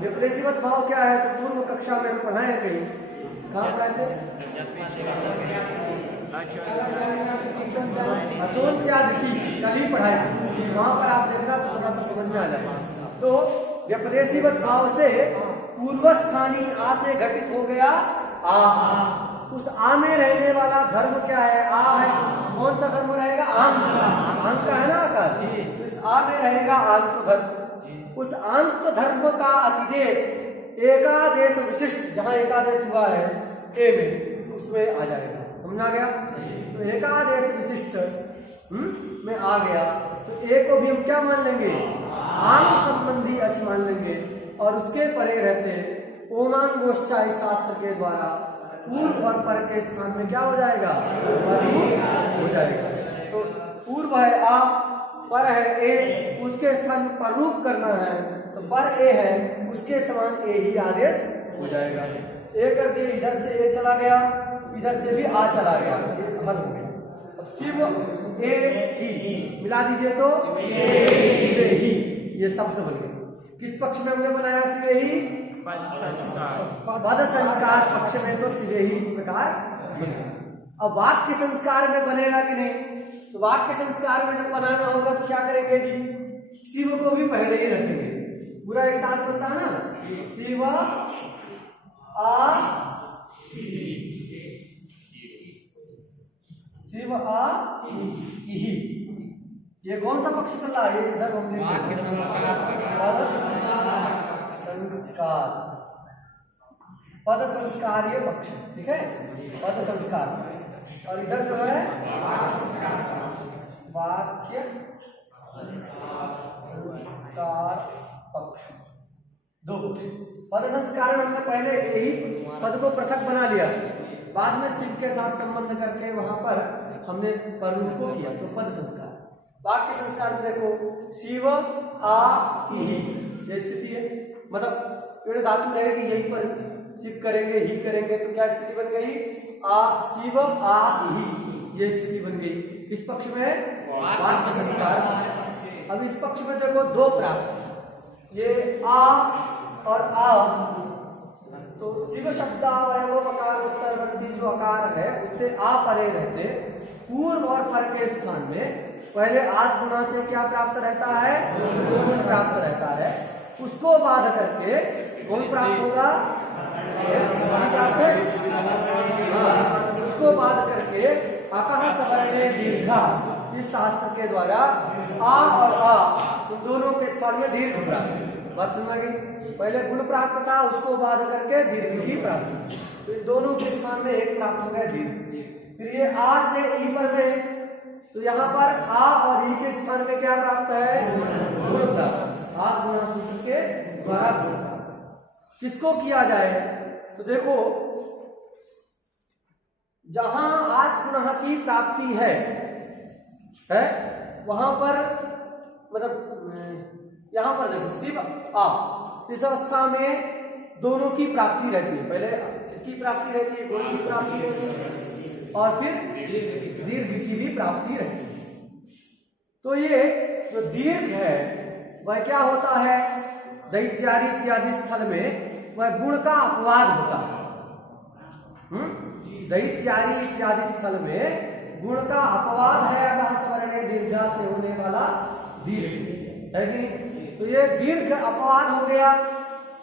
व्यपदेशीवत भाव क्या है? तो पूर्व कक्षा में हम पढ़ाए कहीं, कहाँ पढ़ाए थे? अचोन्त्यादिति कल ही पढ़ाए थे, वहां पर आप देखना तो थोड़ा सा समझ में आ जाएगा। तो व्यपदेशीवत भाव से पूर्वस्थानी आ से घटित हो गया आ। उस आ में रहने वाला धर्म क्या है? आ है। कौन सा धर्म रहेगा? आंत। आंत का है ना आकार, तो इस आ में रहेगा आंत धर्म। उस आंत धर्म का अतिदेश एकादेश विशिष्ट, जहां एकादेश हुआ है ए में, उसमें आ जाएगा। समझ आ गया? तो एकादेश विशिष्ट में आ गया तो ए को भी हम क्या मान लेंगे? आंग संबंधी अच मान लेंगे, और उसके परे रहते ओमान गोष्ठा इस शास्त्र के द्वारा पूर्व और पर के स्थान में क्या हो जाएगा? पररूप हो जाएगा। तो पूर्व है आ, पर है ए, उसके स्थान में पररूप करना है, तो पर ए है, उसके समान ए ही आदेश हो जाएगा। ए कर दिए, इधर से ए चला गया, इधर से भी आ चला गया, हल हो गया। शिव ए ही मिला दीजिए तो शिव ही, ये शब्द बन गए। किस पक्ष में हमने बनाया शिव ही? पद संस्कार पक्ष में तो शिव ही इस प्रकार बनेगा। अब वाक्य संस्कार में बनेगा कि नहीं? तो वाक्य संस्कार में जब बनाना होगा तो क्या करेंगे जी? शिव को भी पहले ही रखेंगे, पूरा एक साथ बनता है ना, शिव आ शिव आ ही। ये कौन सा पक्ष चल रहा है? इधर हमने संस्कार, पद संस्कार ये पक्ष, ठीक है, पद संस्कार। और इधर जो है वाक्य संस्कार पक्ष, दो। पद संस्कार में हमने पहले यही पद को पृथक बना लिया, बाद में शिव के साथ संबंध करके वहां पर हमने पररूप को किया, तो पद संस्कार। वाक्य संस्कार में देखो शिव आ ही, ये स्थिति है, मतलब ये धातु रहेगी यहीं पर, शिव करेंगे ही करेंगे तो क्या स्थिति बन गई, आ शिव आ ही, ये स्थिति बन गई। इस पक्ष में वाक्य संस्कार। अब इस पक्ष में देखो दो प्राप्त, ये आ और आ, तो शिव शब्दावयवकार उत्तरवर्ती जो अकार है उससे आ परे रहते, पूर्व और पर के स्थान में पहले आद गुना से क्या प्राप्त रहता है, गुण प्राप्त रहता है, उसको बाध करके कौन प्राप्त होगा, प्राप्त है, उसको बाध करके अकः सवर्णे दीर्घा, इस शास्त्र के द्वारा आ और आ इन दोनों के स्थान में दीर्घ प्राप्त। बात समझ गई, पहले गुण प्राप्त था, उसको बाध करके दीर्घ की प्राप्ति, तो इन दोनों के स्थान में एक प्राप्त हो गया दीर्घ। फिर ये आ से ई पर गए, तो यहाँ पर आ और ई के स्थान में क्या प्राप्त है, गुण प्राप्त, आ गुणा सूत्र के द्वारा गुण प्राप्त। किसको किया जाए, तो देखो जहां आद गुणा की प्राप्ति है वहां पर, मतलब यहां पर देखो शिव आ, इस अवस्था में दोनों की प्राप्ति रहती है, पहले किसकी प्राप्ति रहती है, गुण की प्राप्ति रहती है, और फिर दीर्घ की भी प्राप्ति रहती है। तो ये जो दीर्घ है वह क्या होता है, दैत्यादि इत्यादि स्थल में वह गुण का अपवाद होता है। दैत्यादि इत्यादि स्थल में गुण का अपवाद है, अकः सवर्णे दीर्घा से होने वाला दीर्घ है कि, तो ये दीर्घ अपवाद हो गया,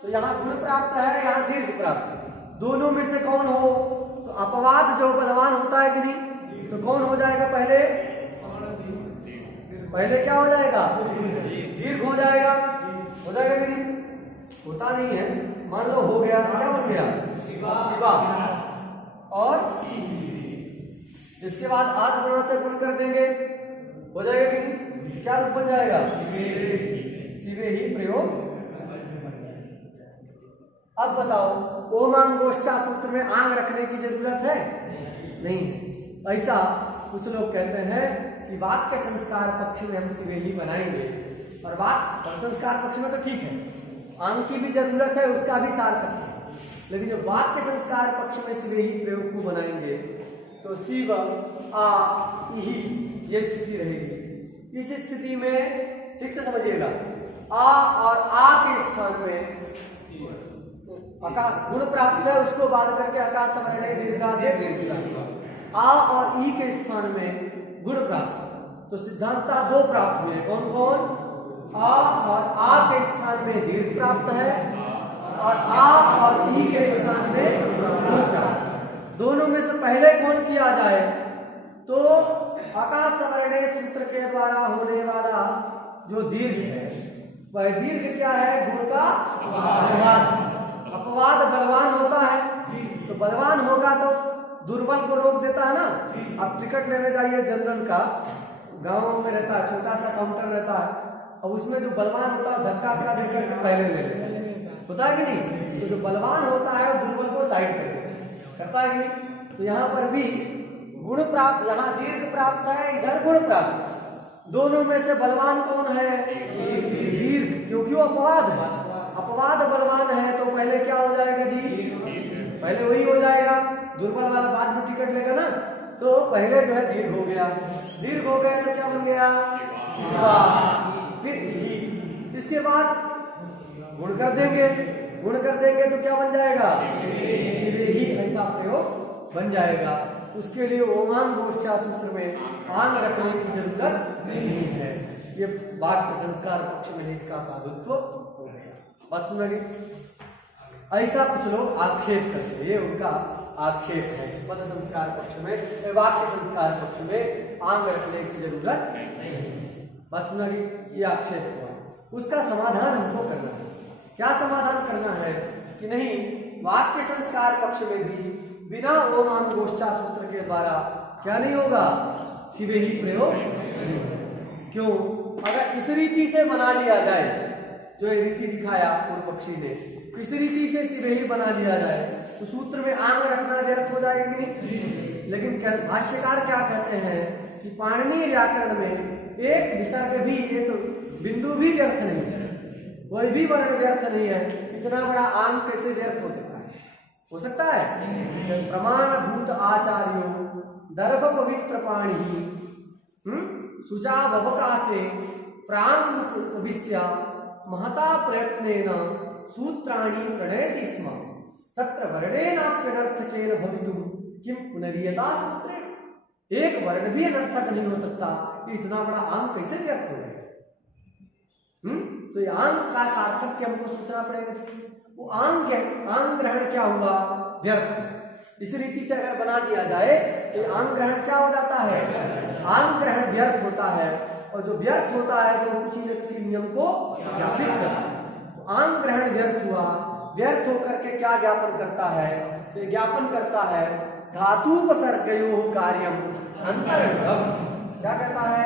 तो यहाँ गुण प्राप्त है, यहाँ दीर्घ प्राप्त है, दोनों में से कौन हो, तो अपवाद जो बलवान होता है कि नहीं, तो कौन हो जाएगा, पहले क्या हो जाएगा, दीर्घ हो जाएगा कि नहीं, होता नहीं है, मान लो हो गया, क्या बन गया, शिवा, और इसके बाद आद गुणा से गुण कर देंगे, हो जाएगा कि नहीं, क्या रूप बन जाएगा, शिवे ही प्रयोग। अब बताओ ओमांग गोष्ठा सूत्र में आंग रखने की जरूरत है, नहीं। ऐसा कुछ लोग कहते हैं कि वाक्य संस्कार पक्ष में हम शिवे ही बनाएंगे, और वाक्य संस्कार पक्ष में तो ठीक है, आंग की भी जरूरत है, उसका भी सार्थक है, लेकिन जो वाक्य संस्कार पक्ष में शिवे ही प्रयोग को बनाएंगे तो शिव आ ही ये स्थिति रहेगी। इस स्थिति में ठीक से समझिएगा, आ और आ के स्थान में गुण प्राप्त है, उसको बाध करके आकाश सवर्णे दीर्घा से दीर्घ प्राप्त, आ और ई के स्थान में गुण प्राप्त, तो सिद्धांतः दो प्राप्त हुए, कौन कौन, आ और आ के स्थान में दीर्घ प्राप्त है, और आ और ई के स्थान में गुण प्राप्त। दोनों में से पहले कौन किया जाए, तो आकाश सवर्णे सूत्र के द्वारा होने वाला जो दीर्घ है वह दीर्घ क्या है, गुण का अपवाद, अपवाद बलवान होता है, तो बलवान होगा तो दुर्बल को रोक देता है ना। अब टिकट लेने जाइए जनरल का, गांव में रहता है, छोटा सा काउंटर रहता है, अब उसमें जो बलवान होता है धक्का का देकर के पहले ले लेता है, होता है कि नहीं, तो जो बलवान होता है वो दुर्बल को साइड करता है कि नहीं। तो यहाँ पर भी गुण प्राप्त, यहाँ दीर्घ प्राप्त है, इधर गुण प्राप्त, दोनों में से बलवान कौन है, दीर्घ, क्योंकि वो अपवाद है, अपवाद बलवान है, तो पहले क्या हो जाएगा जी, पहले वही हो जाएगा, दुर्बल वाला बाद में टिकट लेगा ना, तो पहले जो है दीर्घ हो गया, दीर्घ हो गया तो क्या बन गया, शिवा, फिर ही, इसके बाद गुण कर देंगे, गुण कर देंगे तो क्या बन जाएगा, शिवे ही, ऐसा प्रयोग बन जाएगा। उसके लिए ओमांग गोष्ठा सूत्र में आंग रखने की जरूरत नहीं है, ये वाक्य संस्कार पक्ष में इसका साधुत्व हो गया। बात सुनिए, ऐसा कुछ लोग आक्षेप करते हैं, ये उनका आक्षेप है, पद संस्कार पक्ष में, वाक्य संस्कार पक्ष में आंग रखने की जरूरत नहीं है। बात सुनिए, ये आक्षेप हुआ, उसका समाधान हमको करना है। क्या समाधान करना है कि नहीं, वाक्य संस्कार पक्ष में भी बिना ओम गोष्ठा सूत्र के द्वारा क्या नहीं होगा, शिवे ही प्रयोग नहीं होगा। क्यों? अगर इस रीति से बना लिया जाए, जो ये रीति दिखाया पूर्व पक्षी ने, इस रीति से शिवे ही बना लिया जाए तो सूत्र में आंग रखना व्यर्थ हो जाएगी। लेकिन भाष्यकार क्या कहते हैं कि पाणिनीय व्याकरण में एक विसर्ग भी, एक बिंदु भी व्यर्थ नहीं है, कोई भी वर्ण व्यर्थ नहीं है। इतना बड़ा आंग कैसे व्यर्थ हो सकता है? हो सकता है? प्रमाणभूत आचार्यो दर्भ पवित्र पाणी सुचा ववकाशे प्रांगविष्या महता प्रयत्नेन सूत्राणि प्रणयति स्म तत्र वर्णेनाप्यनर्थकेन भवितुं किं पुनरीयता सूत्रेण। एक वर्ण भी अनर्थक नहीं हो सकता कि इतना बड़ा आंग कैसे व्यर्थ हो जाए। तो ये आंग का सार्थक्य हमको सोचना पड़ेगा। वो आंग ग्रहण क्या हुआ? व्यर्थ। इस रीति से अगर बना दिया जाए तो आंग ग्रहण क्या हो जाता है? आंग ग्रहण व्यर्थ होता है, और जो व्यर्थ होता है तो किसी न किसी नियम को ज्ञापित करता है। तो आंग ग्रहण व्यर्थ हुआ, व्यर्थ होकर के क्या ज्ञापन करता है? तो ज्ञापन करता है धातुपसर्गयो कार्यम अंतरंगम। क्या कहता है?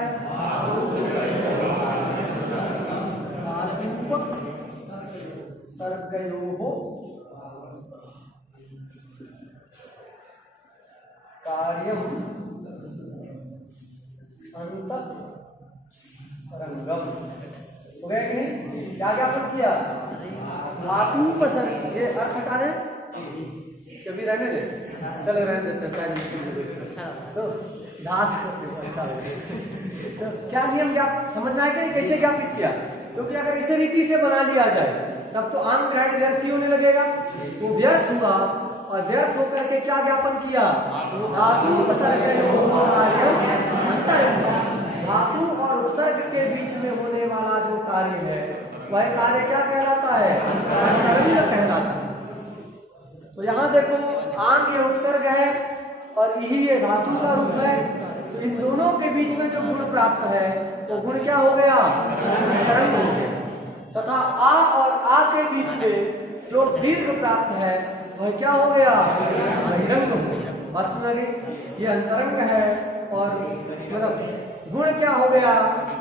सर्गयोः कार्यम अंतरंगम। हो गया कि नहीं? क्या ज्ञापन किया? धातुपसर्ग। ये अर्थ हटाने कभी रहने दे, चलो रहने देते हैं। अच्छा तो धातु अच्छा तो क्या नियम समझना है कि कैसे ज्ञापित किया? क्योंकि अगर इसे रीति से बना लिया जाए तब तो आंग ग्रहण व्यर्थ ही होने लगेगा। वो व्यर्थ हुआ, और व्यर्थ होकर के क्या ज्ञापन किया? धातु उपसर्ग अंतरंग। धातु और उपसर्ग के बीच में होने वाला जो कार्य है वह कार्य क्या कहलाता है? अंतरंग कहलाता है। तो यहाँ देखो, आंग ये उपसर्ग है और यही ये धातु का रूप है। तो इन दोनों के बीच में जो गुण प्राप्त है तो गुण क्या हो गया? अंतरंग हो गया। तथा आ और आ के बीच में जो दीर्घ प्राप्त है वह क्या हो गया? बहिरंग हो गया। बस ये अंतरंग है, और मतलब गुण क्या हो गया?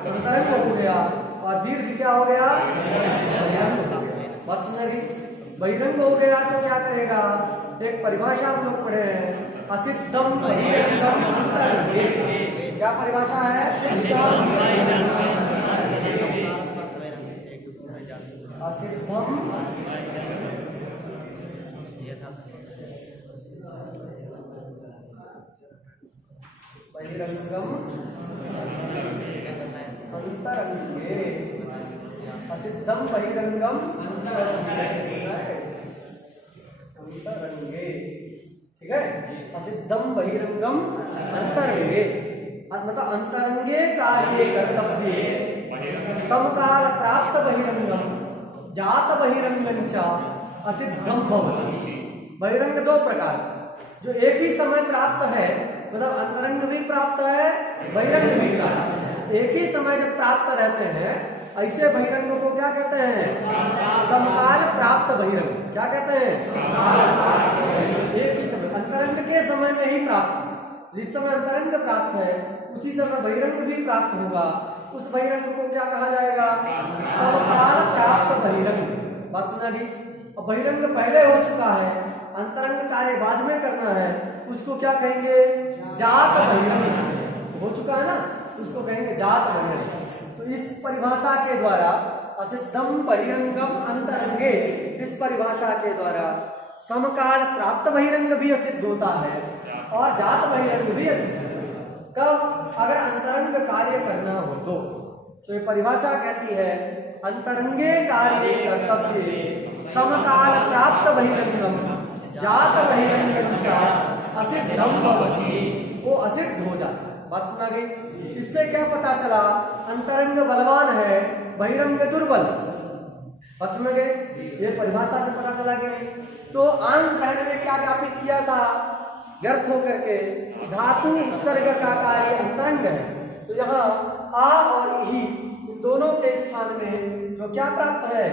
अंतरंग हो गया, और दीर्घ क्या हो गया? बहिरंग हो गया। बस बहिरंग हो गया तो क्या करेगा? एक परिभाषा हम लोग पढ़े हैं, असिद्धम बहिरंगम अंतरंगे। क्या परिभाषा है? असिद्धम बहिरंगम अंतरंगे। असिद्धम बहिरंगम अंतरंगे। ठीक है? असिद्धम बहिरंगम अंतरंगे मतलब अंतरंगे कार्ये कर्तव्ये समकाल प्राप्त बहिरंगम जात बहिरंगं च असिद्धम भवति। बहिरंग दो प्रकार, जो एक ही समय प्राप्त है, मतलब अंतरंग भी प्राप्त है, बहिरंग भी प्राप्त है। एक ही समय जब प्राप्त रहते हैं ऐसे बहिरंग को क्या कहते हैं? समकाल प्राप्त बहिरंग। क्या कहते हैं? एक ही समय, अंतरंग के समय में ही प्राप्त। जिस समय अंतरंग प्राप्त है उसी समय बहिरंग भी प्राप्त होगा। उस बहिरंग को क्या कहा जाएगा? समकाल प्राप्त बहिरंग। बात सुना जी? अब बहिरंग पहले हो चुका है, अंतरंग कार्य बाद में करना है, उसको क्या कहेंगे? जात बहिरंग। हो चुका है ना, उसको कहेंगे जात बहिरंग। तो इस परिभाषा के द्वारा असिद्धम बहिरंगम अंतरंगे, इस परिभाषा के द्वारा समकाल प्राप्त बहिरंग भी असिद्ध होता है और जात बहिरंग भी असिद्ध होता है। कब? अगर अंतरंग कार्य करना हो तो ये परिभाषा कहती है अंतरंगे कार्य कर्तव्य समकाल प्राप्त बहिरंगम जात बहिरंगम च असिद्धम भवति। वो असिद्ध हो जाता है। बात सुना गई? इससे क्या पता चला? अंतरंग बलवान है, बहिरंग दुर्बल। बात सुना गई? ये परिभाषा से पता चला गया। तो आंग ग्रहण ने क्या ज्ञापित किया था? व्यर्थ होकर के धातु उपसर्ग का कार्य अंतरंग है। तो यहाँ आ और ई इन दोनों के स्थान में जो क्या प्राप्त है?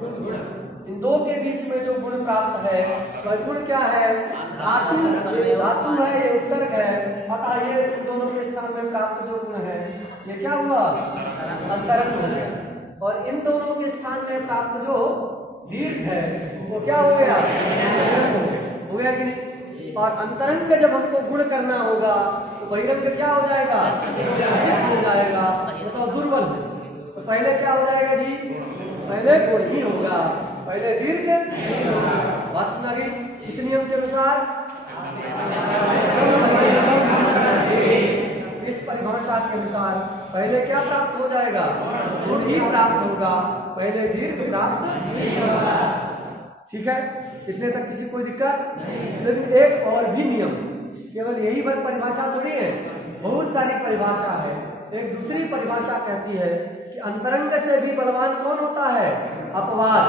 इन दो के बीच में जो गुण प्राप्त है वह गुण क्या है? धातु। धातु है, ये उपसर्ग है, अतः ये इन दोनों के स्थान में प्राप्त जो गुण है ये क्या हुआ? अंतरंग हो गया। और इन दोनों के स्थान में प्राप्त जो दीर्घ है वो क्या हो गया? हो गया कि नहीं? और अंतरंग जब हमको गुण करना होगा तो बहिरंग क्या हो जाएगा? असिद्ध हो जाएगा, मतलब दुर्बल है। तो पहले क्या हो जाएगा जी? पहले गुण ही होगा, पहले दीर्घ। बात सुना गई? इस नियम के अनुसार, इस परिभाषा के अनुसार पहले क्या प्राप्त हो जाएगा? गुण ही प्राप्त होगा, पहले दीर्घ प्राप्त। ठीक है, इतने तक किसी कोई दिक्कत? लेकिन एक और भी नियम, केवल यही परिभाषा थोड़ी है, बहुत सारी परिभाषा है। एक दूसरी परिभाषा कहती है कि अंतरंग से भी बलवान कौन होता है? अपवाद।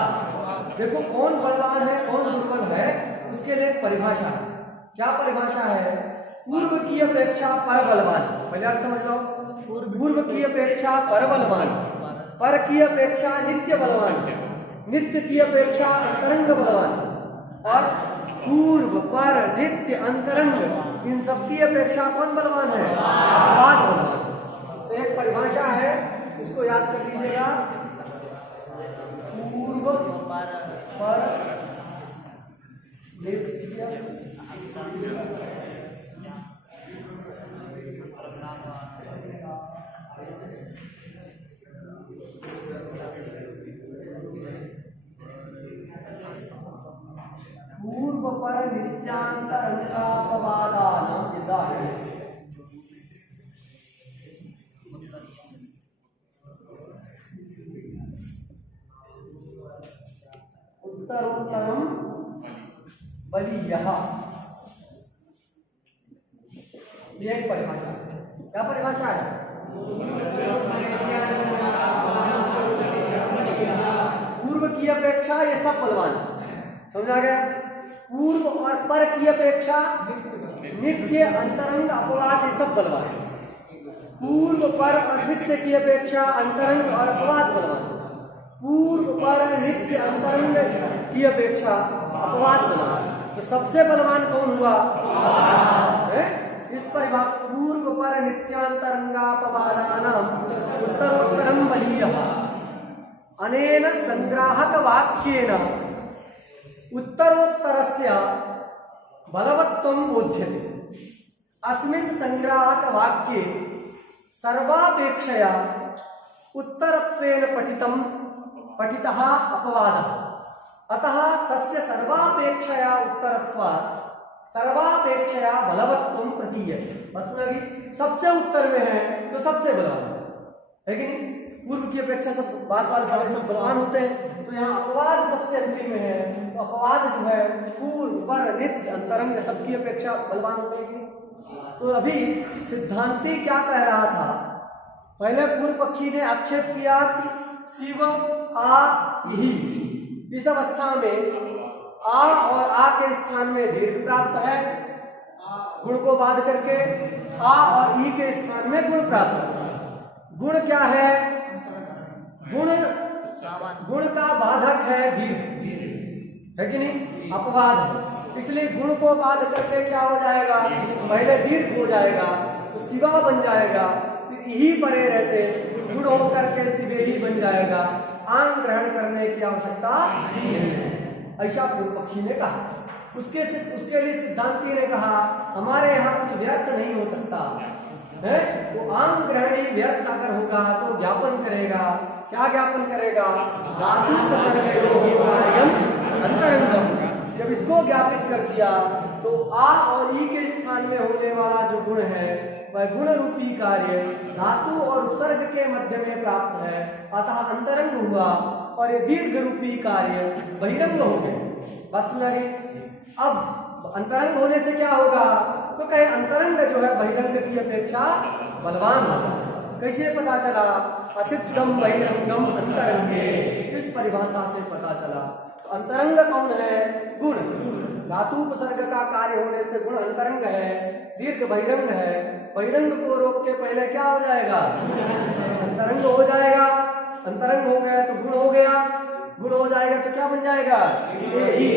देखो कौन बलवान है कौन दुर्बल है, उसके लिए एक परिभाषा है। क्या परिभाषा है? पूर्व की अपेक्षा पर बलवान। पहले अर्थ समझ लो। पूर्व की अपेक्षा पर बलवान, पर की अपेक्षा नित्य बलवान, नित्य की अपेक्षा अंतरंग बलवान, और पूर्व पर नित्य अंतरंग इन सबकी अपेक्षा कौन बलवान है? अपवाद बलवान। तो एक परिभाषा है, इसको याद कर लीजिएगा। पूर्व पर नित्य पूर्व पर नित्यांतरंगापवादानां विदाय उत्तरोत्तरम बलीयः। ये एक परिभाषा है। क्या परिभाषा है? पूर्व की अपेक्षा ये सब बलवान। समझा गया? पूर्व और पर की अपेक्षा नित्य अंतरंग अपवाद ये सब बलवान। पूर्व पर और नित्य की अपेक्षा अंतरंग और अपवाद बलवान। पूर्व पर नित्य अंतरंग की अपेक्षा अपवाद बलवान। तो सबसे बलवान कौन हुआ? इस परिभाषा पूर्व पर नित्यांतरंगापवादानां उत्तरोत्तरम बलीयः अनेन संग्राहक वाक्येन उत्तरोत्तरस्य बलवत्वं बोध्यते। अस्मिन् संग्राहक वाक्ये सर्वापेक्षया उत्तरत्वेन पठितः अपवादः, अतः तस्य सर्वापेक्षया उत्तरत्वात् सर्वापेक्षया बलवत्वं प्रतीयते। मतलब सबसे उत्तर में है तो सबसे बलवान है कि नहीं? पूर्व की अपेक्षा सब बार सब बलवान होते हैं, तो यहाँ अपवाद सबसे अंतिम में है, तो अपवाद जो है पूर्व पर नित्य अंतरंग सबकी अपेक्षा बलवान होते हैं। तो अभी सिद्धांती क्या कह रहा था? पहले पूर्व पक्षी ने आक्षेप किया कि शिव आ ही, इस अवस्था में आ और आ के स्थान में दीर्घ प्राप्त है, गुण को बाध करके आ और ई के स्थान में गुण प्राप्त है। गुण क्या है? गुण का बाधक है दीर्घ, है कि नहीं? अपवाद है, इसलिए गुण को बाध करके क्या हो जाएगा? पहले दीर्घ हो जाएगा तो शिवा बन जाएगा, फिर यही परे रहते गुण होकर के शिवे ही बन जाएगा। आंग ग्रहण करने की आवश्यकता नहीं है, ऐसा पूर्व पक्षी ने कहा। उसके लिए सिद्धांती ने कहा हमारे यहाँ कुछ व्यर्थ नहीं हो सकता है, वो आंग ग्रहण ही व्यर्थ अगर होगा तो ज्ञापन करेगा। क्या ज्ञापन करेगा? अंतरंगम। जब इसको ज्ञापित कर दिया तो आ और ई के स्थान में होने वाला जो गुण है वह गुण रूपी कार्य धातु और उपसर्ग के मध्य में प्राप्त है, अतः अंतरंग हुआ, और ये दीर्घ रूपी कार्य बहिरंग हो गए। बात सुना गई? अब अंतरंग होने से क्या होगा? तो कहे अंतरंग जो है बहिरंग की अपेक्षा बलवान होता है। कैसे पता चला? असिद्धम बहिरंगम अंतरंगे, इस परिभाषा से पता चला। तो अंतरंग कौन है? गुण। धातु उपसर्ग का कार्य होने से गुण अंतरंग है, दीर्घ बहिरंग है। बहिरंग को रोक के पहले क्या हो जाएगा? अंतरंग हो जाएगा। अंतरंग हो गया तो गुण हो गया। गुण हो जाएगा तो क्या बन जाएगा? एही,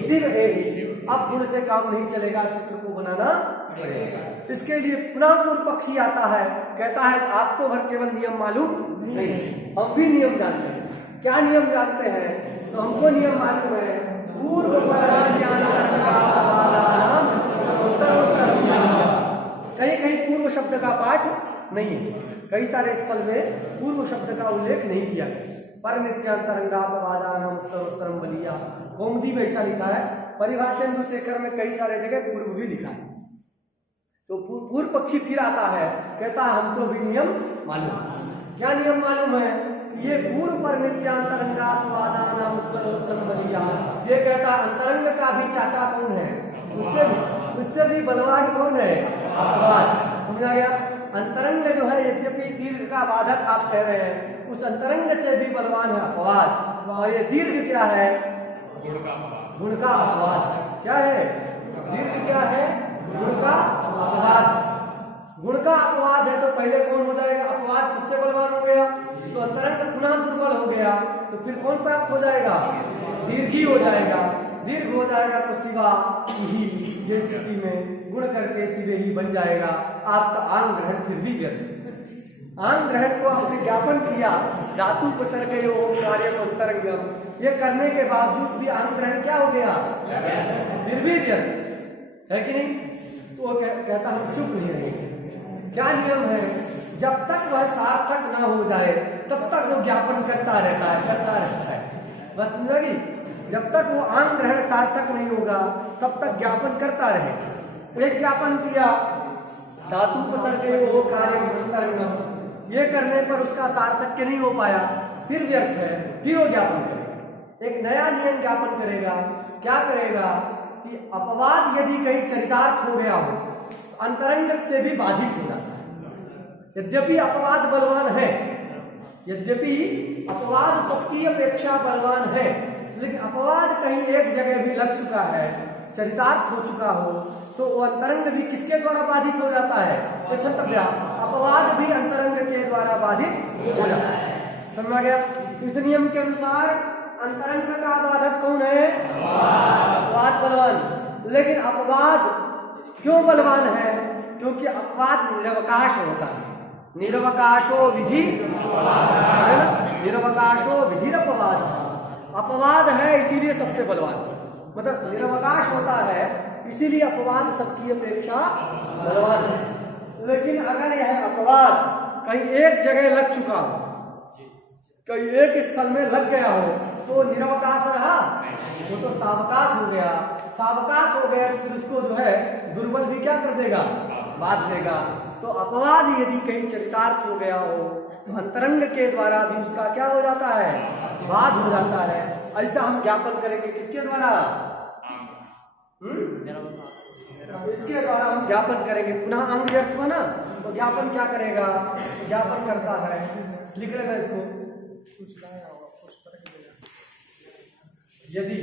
शिव एही। अब गुण से काम नहीं चलेगा, सूत्र को बनाना पड़ेगा। इसके लिए पुनः पूर्व पक्षी आता है, कहता है आपको भर केवल नियम मालूम नहीं, हम भी नियम जानते हैं। क्या नियम जानते हैं? तो हमको नियम मालूम है, पूर्व कहीं कहीं पूर्व शब्द का पाठ नहीं है, कई सारे स्थल में पूर्व शब्द का उल्लेख नहीं किया गया। पर नित्यांतरंगापवादानाम उत्तरोत्तरम बलिया, कौमुदी में ऐसा लिखा है। परिभाषेन्दु शेखर में कई सारे जगह पूर्व भी लिखा है। तो पूर्व पक्षी फिर आता है, कहता है हमको भी नियम मालूम है। क्या नियम मालूम है? ये पूर्व पर नित्यांतरंगापवादानाम उत्तरोत्तरम बलिया, ये कहता अंतरंग का भी चाचा कौन है? उससे भी बलवान कौन है? अपवाद। समझा गया? अंतरंग जो है यद्यपि दीर्घ का बाधक आप कह रहे हैं, उस अंतरंग से भी बलवान है अपवाद। और ये दीर्घ क्या है? गुण का अपवाद। क्या है? दीर्घ क्या है? गुण का अपवाद। गुण का अपवाद है तो पहले कौन हो जाएगा? अपवाद सबसे बलवान हो गया, तो अंतरंग पुनः दुर्बल हो गया, तो फिर कौन प्राप्त हो जाएगा? दीर्घ ही हो जाएगा। दीर्घ हो जाएगा तो शिवा ही, ये स्थिति में गुण करके शिवे ही बन जाएगा। आपका आंग ग्रहण फिर भी व्यर्थ। आंग ग्रहण को आपने ज्ञापन किया, धातु उपसर्ग कार्य अंतरंगम, ये करने के बावजूद भी आंग ग्रहण क्या हो गया? फिर भी व्यर्थ है कि नहीं? तो वो कहता हम चुप नहीं रहेंगे। क्या नियम है? जब तक वह सार्थक ना हो जाए तब तक वो ज्ञापन करता रहता है। बस समझी? जब तक वो आंग ग्रहण सार्थक नहीं होगा तब तक ज्ञापन करता रहे। एक ज्ञापन किया धातु उपसर्ग कार्य अंतरंगम, ये करने पर उसका सार्थक्य नहीं हो पाया, फिर व्यर्थ है, फिर वो ज्ञापन करेगा। एक नया नियम ज्ञापन करेगा। क्या करेगा कि अपवाद यदि कहीं चरितार्थ हो गया हो तो अंतरंग से भी बाधित हो जाता है। यद्यपि अपवाद बलवान है, यद्यपि अपवाद सबकी अपेक्षा बलवान है, लेकिन अपवाद कहीं एक जगह भी लग चुका है, चरितार्थ हो चुका हो, तो वो अंतरंग भी किसके द्वारा बाधित हो जाता है? क्षंतव्या, अपवाद भी अंतरंग के द्वारा बाधित हो जाता है। समझ गया? इस नियम के अनुसार अंतरंग का बाधक कौन है? अपवाद बलवान। लेकिन अपवाद क्यों बलवान है? क्योंकि अपवाद निरवकाश होता है। निरवकाशो विधि, निरवकाशो विधि अपवाद। अपवाद है इसीलिए सबसे बलवान, मतलब निरवकाश होता है इसीलिए अपवाद सबकी अपेक्षा बलवान है। लेकिन अगर यह अपवाद कहीं एक जगह लग चुका हो, कहीं एक स्थल में लग गया हो, तो निरवकाश रहा, वो तो सावकाश हो गया। सावकाश हो गया तो फिर उसको जो है दुर्बल भी क्या कर देगा? बाध देगा। तो अपवाद यदि कहीं चरितार्थ हो गया हो तो अंतरंग के द्वारा भी उसका क्या हो जाता है? बाध हो जाता है। ऐसा हम ज्ञापन करेंगे किसके द्वारा? इसके द्वारा हम ज्ञापन करेंगे। पुनः अंग व्यर्थ हुआ ना, तो ज्ञापन क्या करेगा? ज्ञापन करता है, लिख लेना इसको। यदि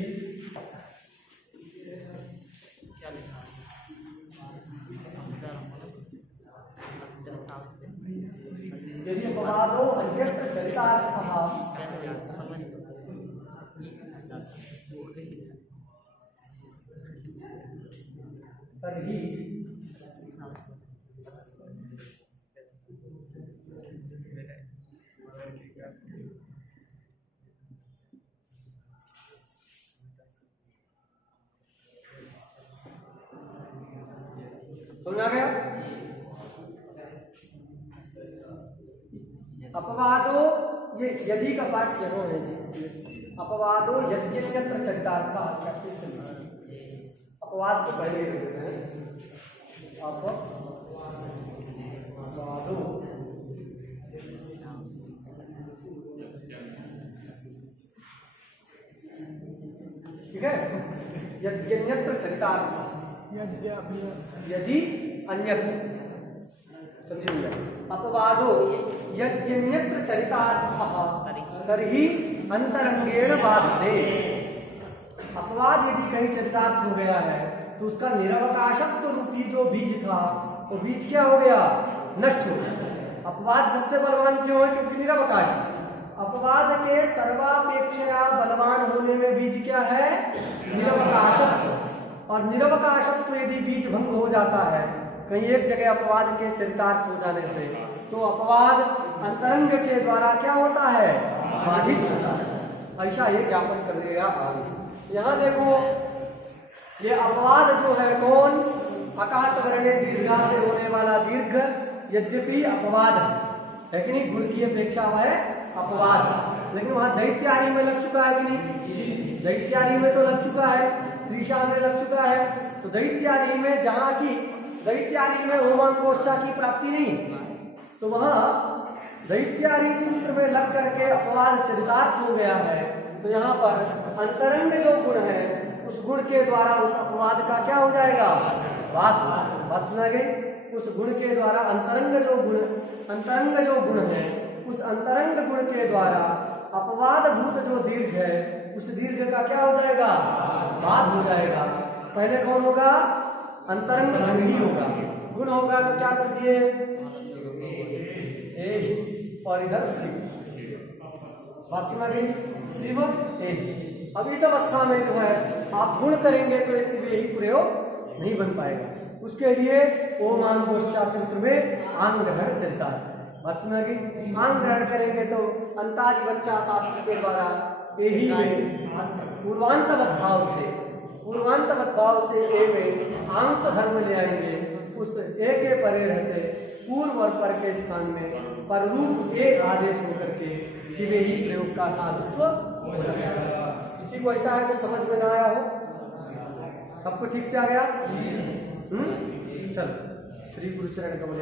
यदि अपवादो अन्यत्र चरितार्थः तर्हि समझा गया? अपवादो, ये यदि का पाठ यहाँ है जी। अपवादो यज्ञन्यत्र चरितार्थ, अपवाद को पहले लिख देते हैं। अपवादो ठीक है। यज्ञन्यत्र चरितार्थ, यदि अन्यत्र, समझिए। अपवादो यज्ञन्यत्र चरितार्थः तर्हि अंतरंगेण बाधते। अपवाद यदि कहीं चरितार्थ हो गया है तो उसका निरवकाशत्व रूपी जो बीज था, वो बीज क्या हो गया? नष्ट हो गया। अपवाद सबसे बलवान क्यों है? क्योंकि निरवकाश है। अपवाद के सर्वापेक्षया बलवान होने में बीज क्या है? निरवकाशत्व। और निरवकाशत्व यदि बीज भंग हो जाता है कहीं एक जगह अपवाद के चरितार्थ हो जाने से, तो अपवाद अंतरंग के द्वारा क्या होता है? बाधित होता है। ऐसा ये ज्ञापन कर देगा आगे। यहाँ देखो, ये अपवाद जो है कौन? आकाश वर्णे दीर्घा से होने वाला दीर्घ यद्यपि अपवाद है कि नहीं? गुण की अपेक्षा है अपवाद, लेकिन वहां दैत्यारी में लग चुका है कि नहीं? दैत्यारी में तो लग चुका है, श्रीशा में लग चुका है। तो दैत्यारी में जहां की दैत्यारी में होमांगोष्ठा की प्राप्ति नहीं, तो वहां दैत्यारी सूत्र में लग करके अपवाद चरितार्थ हो गया है। तो यहाँ पर अंतरंग जो गुण है उस गुण के द्वारा उस अपवाद का क्या हो जाएगा? बात सुना गई? उस गुण के द्वारा अंतरंग जो गुण है उस अंतरंग गुण के द्वारा अपवाद भूत जो दीर्घ है उस दीर्घ का क्या हो जाएगा? बाध हो जाएगा। पहले कौन होगा? अंतरंग गुण ही होगा। गुण होगा तो क्या कर दिए? और इधर शिव। बात सुना गई? शिव अब इस अवस्था में जो है आप गुण करेंगे तो ये शिव यही प्रयोग नहीं बन पाएगा। उसके लिए ओम आंगोष्ठा सूत्र में आंग ग्रहण चलता है। बात सुना गई? आंग ग्रहण करेंगे तो अंताज बच्चा शास्त्र के द्वारा यही पूर्वांतवत भाव से ए में आंत धर्म ले आएंगे। उस ए के परे रहते पूर्व और पर के स्थान में पर रूप ए आदेश होकर के शिवे ही प्रयोग का साधुत्व हो जाएगा। किसी को ऐसा है जो समझ में ना आया हो? सबको ठीक से आ गया? चल श्री गुरु चरण कमल।